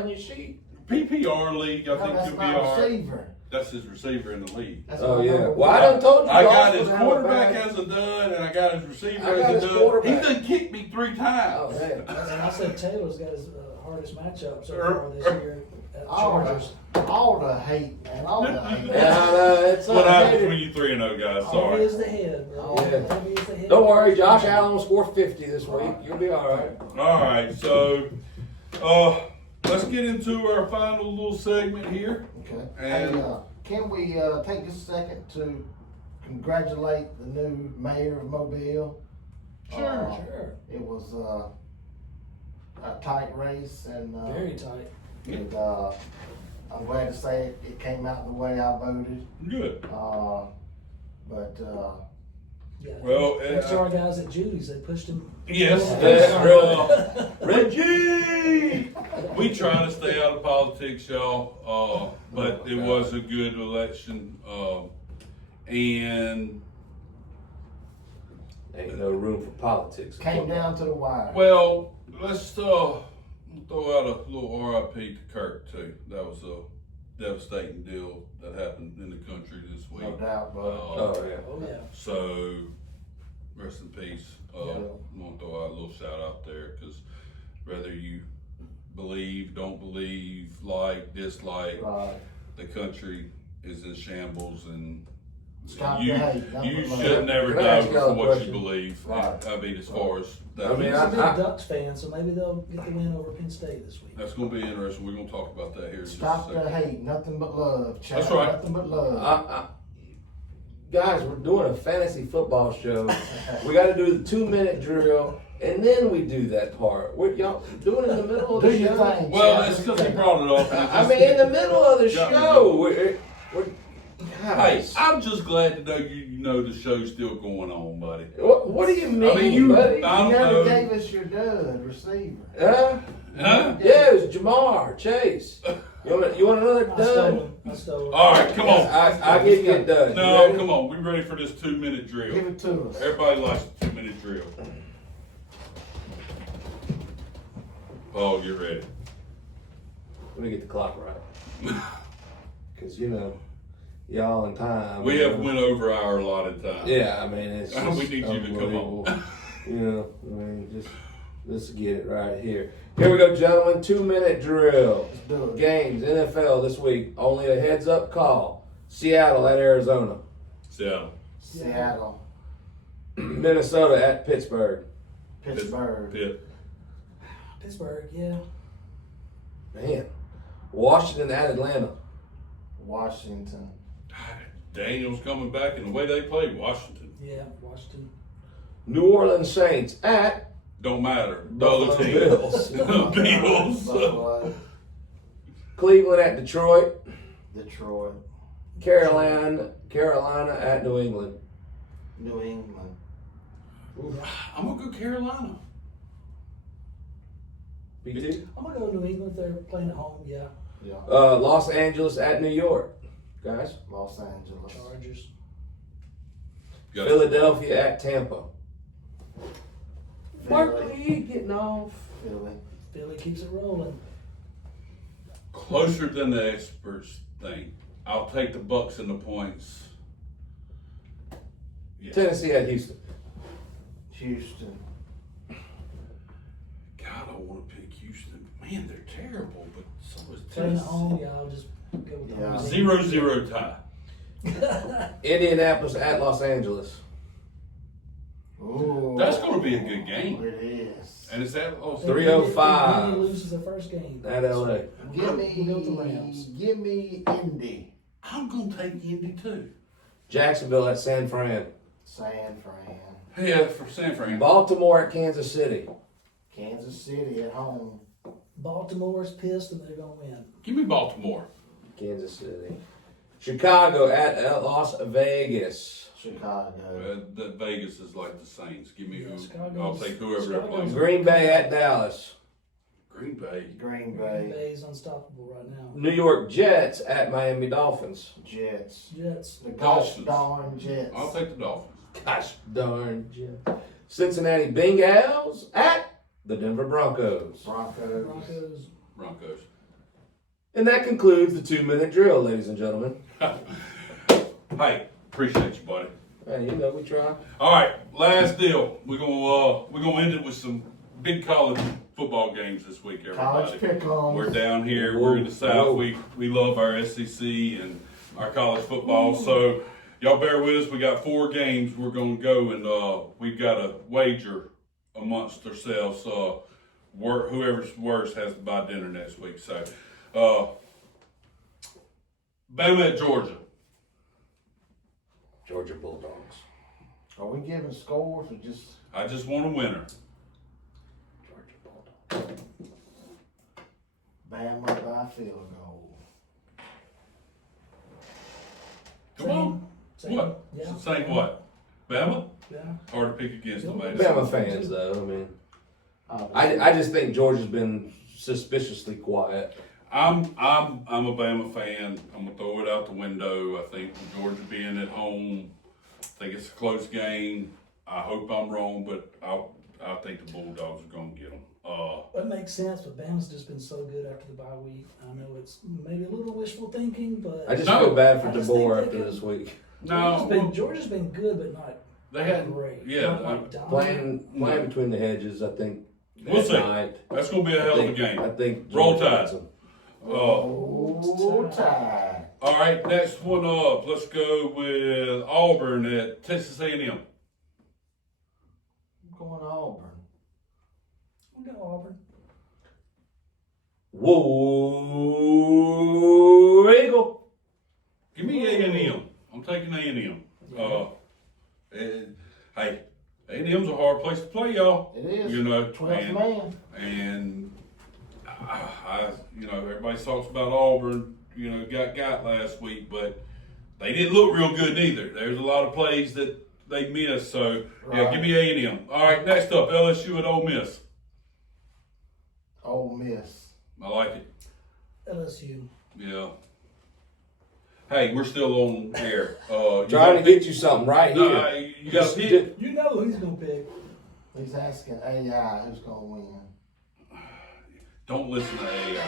on your sheet? PPR league. I No, think that's he'll be my all right. receiver. That's his receiver in the league. That's Oh my yeah. number Well, I one. done told you. I got Dolphins his have a quarterback bad- as a dud, and I got his receiver I got as a his dud. He quarterback. done kicked me 3 times. Oh man. And I said Taylor's got his hardest matchup so far this year at Chargers. All the hate, man. All the hate. Yeah, it's What happens not. when you 3-0, guys? All Sorry. is the head, bro. Yeah. All is the head. Don't worry, Josh Allen will score 50 this week. You'll be all right. All right, so let's get into our final little segment here. Okay. And- Hey, can we take just a second to congratulate the new mayor of Mobile? Sure. Sure. It was a tight race, and Very tight. and, I'm glad to say it came out the way I voted. Good. But Yeah. Well, Thanks to our guys at Judy's, they pushed him. Yes. Yeah, really. Reggie! We try to stay out of politics, y'all, but it was a good election, and Ain't no room for politics. came down to the wire. well, let's throw out a little RIP to Kirk too. That was a devastating deal that happened in the country this week. No doubt, but Oh yeah. Oh, yeah. So, rest in peace. Yeah. I'm gonna throw out a little shout out there because whether you believe, don't believe, like, dislike, the country is in shambles, and Stop you the hate. Don't you put should my- never Can I know ask y'all for a what you question? believe. Right. I mean, as far as that, I mean, He's a big I- Ducks fan, so maybe they'll get the win over Penn State this week. that's gonna be interesting. We're gonna talk about that here in just a Stop the second. hate. Nothing but love. Chad. That's right. Nothing but love. Guys, we're doing a fantasy football show. We got to do the 2-minute drill, and then we do that part. What y'all doing in the middle of Do the your show? thing. Well, Chad. it's because he brought it up. and it I just- mean, in the middle of the Got me show. going. We're Hey, guys. I'm just glad to know you know the show's still going on, buddy. What do you mean, I mean, you- buddy? I You don't never know. gave us your dud receiver. Huh? Huh? Yeah, it was Jamar Chase. You want another I done? stole him. I stole him. All right, come on. I'll give you a done. No, come on. We ready for this 2-minute drill? Give it to us. Everybody likes a 2-minute drill. Oh, you're ready. Let me get the clock right. Because, y'all in time. We have went over our allotted time. Yeah, I mean, it's just We need you to come on. unbelievable. I mean, just let's get it right here. Here we go, gentlemen. 2-minute drill. Let's do it. Games, NFL this week. Only a heads up call. Seattle at Arizona. Seattle. Seattle. Minnesota at Pittsburgh. Pittsburgh. Pitt. Pittsburgh, yeah. Man. Washington at Atlanta. Washington. Daniel's coming back, and the way they play, Washington. Yeah, Washington. New Orleans Saints at Don't matter. The Buffalo other team. Bills. Bills. Buffalo. Cleveland at Detroit. Detroit. Carolina at New England. New England. I'm gonna go Carolina. BT. I'm gonna go New England if they're playing at home, yeah. Yeah. Los Angeles at New York, guys. Los Angeles. Chargers. Got Philadelphia at Tampa. Philly. Barkley getting off. Philly. Philly keeps it rolling. closer than the experts think. I'll take the Bucks and the points. Yeah. Tennessee at Houston. Houston. God, I want to pick Houston. Man, they're terrible, but so is Playing at home, Tennessee. yeah, I'll just go with Yeah. home. 0-0 tie. Indianapolis at Los Angeles. Ooh. That's going to be a good game. It is. And it's at Oh, Los 305. Indy loses their first game. At LA. Give me, We'll go with the Rams. give me Indy. I'm going to take Indy too. Jacksonville at San Fran. San Fran. Yeah, for San Fran. Baltimore at Kansas City. Kansas City at home. Baltimore's pissed and they're gonna win. Give me Baltimore. Kansas City. Chicago at Las Vegas. Chicago. That Vegas is like the Saints. Give me Yeah, who. Chicago's- I'll take whoever they're Chicago's- playing. Green Bay at Dallas. Green Bay. Green Green Bay. Bay's unstoppable right now. New York Jets at Miami Dolphins. Jets. Jets. The gosh Dolphins. darn Jets. I'll take the Dolphins. Gosh darn Jets. Cincinnati Bengals at the Denver Broncos. Broncos. Broncos. Broncos. And that concludes the 2-minute drill, ladies and gentlemen. Hey, appreciate you, buddy. Hey, you know we try. All right, last deal. We're gonna end it with some big college football games this week, College everybody. pick-ems. We're down here. We're in the South. We love our SEC and our college football. So y'all bear with us. We got 4 games. We're gonna go and we've got a wager amongst ourselves. Whoever's worst has to buy dinner next week. So, Bama at Georgia. Georgia Bulldogs. Are we giving scores or just I just want a winner. Georgia Bulldogs. Bama by field goal? Come on. Same. What? Yeah. Saying what? Bama? Yeah. Hard to pick against them. ain't it? Bama fans, though. I mean, I just think Georgia's been suspiciously quiet. I'm a Bama fan. I'm gonna throw it out the window. I think Georgia being at home, I think it's a close game. I hope I'm wrong, but I think the Bulldogs are gonna get them. That makes sense, but Bama's just been so good after the bye week. I know it's maybe a little wishful thinking, but I just No. feel bad for I just DeBoer think after they this week. Georgia's been good, but not they had. great. Yeah, Not like dominant. Playing between the hedges, I think. We'll at see. night, That's gonna be a I hell of a think- game. I think Roll Georgia Tide. gets 'em. Oh, tie. All right, next one up. Let's go with Auburn at Texas A&M. I'm going to Auburn. I'm gonna go Auburn. Whoa, Eagle. Give me A&M. I'm taking A&M. Hey, A&M's a hard place to play, y'all. It is. You know, 12th man. and everybody talks about Auburn. Got last week, but they didn't look real good neither. There's a lot of plays that they missed. So yeah, Right. give me A&M. All right, next up, LSU at Ole Miss. Ole Miss. I like it. LSU. Yeah. Hey, we're still on air. Trying to get you something right No, here. you got to pick. You know who he's gonna pick. He's asking AI who's going to win. Don't listen to AI.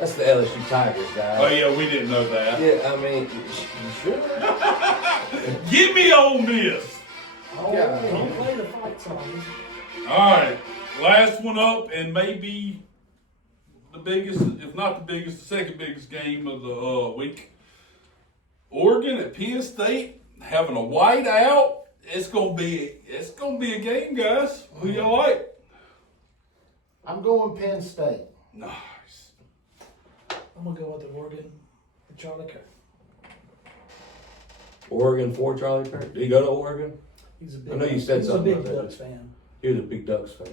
That's the LSU Tigers, guys. Oh yeah, we didn't know that. Yeah, I mean, you sure? Give me Ole Miss. Oh, Yeah. don't play the fight song. All right, last one up, and maybe the biggest, if not the biggest, the second biggest game of the week. Oregon at Penn State having a white out. It's gonna be a game, guys. Who y'all like? I'm going Penn State. Nice. I'm gonna go with the Oregon for Charlie Kirk. Oregon for Charlie Kirk. Did he go to Oregon? He's a big. I know you said he's something a big about that. Ducks fan. He was a big Ducks fan.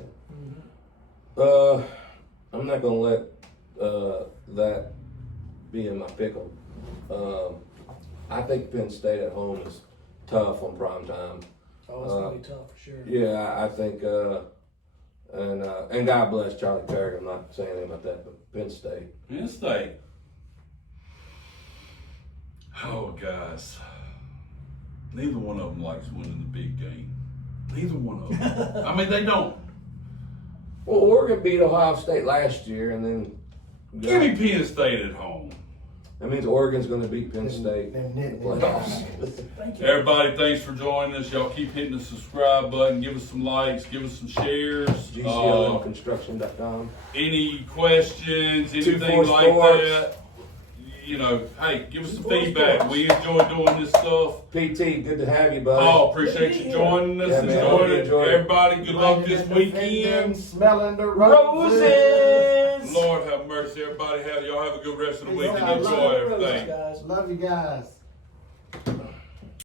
Mhm. I'm not gonna let that being my pickle. I think Penn State at home is tough on prime time. Oh, it's gonna be tough for sure. Yeah, I think, and God bless Charlie Perry. I'm not saying anything about that, but Penn State. Penn State. Oh, guys. Neither one of them likes winning the big game. Neither one of them. I mean, they don't. Well, Oregon beat Ohio State last year, and then Give me Penn State at home. that means Oregon's going to beat Penn State Them in the nitty playoffs. Thank you. Everybody, thanks for joining us. Y'all keep hitting the subscribe button. Give us some likes. Give us some shares. GCLMconstruction.com. Any questions, anything 2-4 like sports. that, you know, hey, give us some feedback. We enjoy doing this stuff. PT, good to have you, buddy. Paul, appreciate you joining us. Yeah, man, Enjoyed we it. enjoyed it. Everybody, good luck this weekend. Smelling the Roses! Lord have mercy. Everybody, y'all have a good rest of the week and Yeah, enjoy love everything. Guys. Love you guys.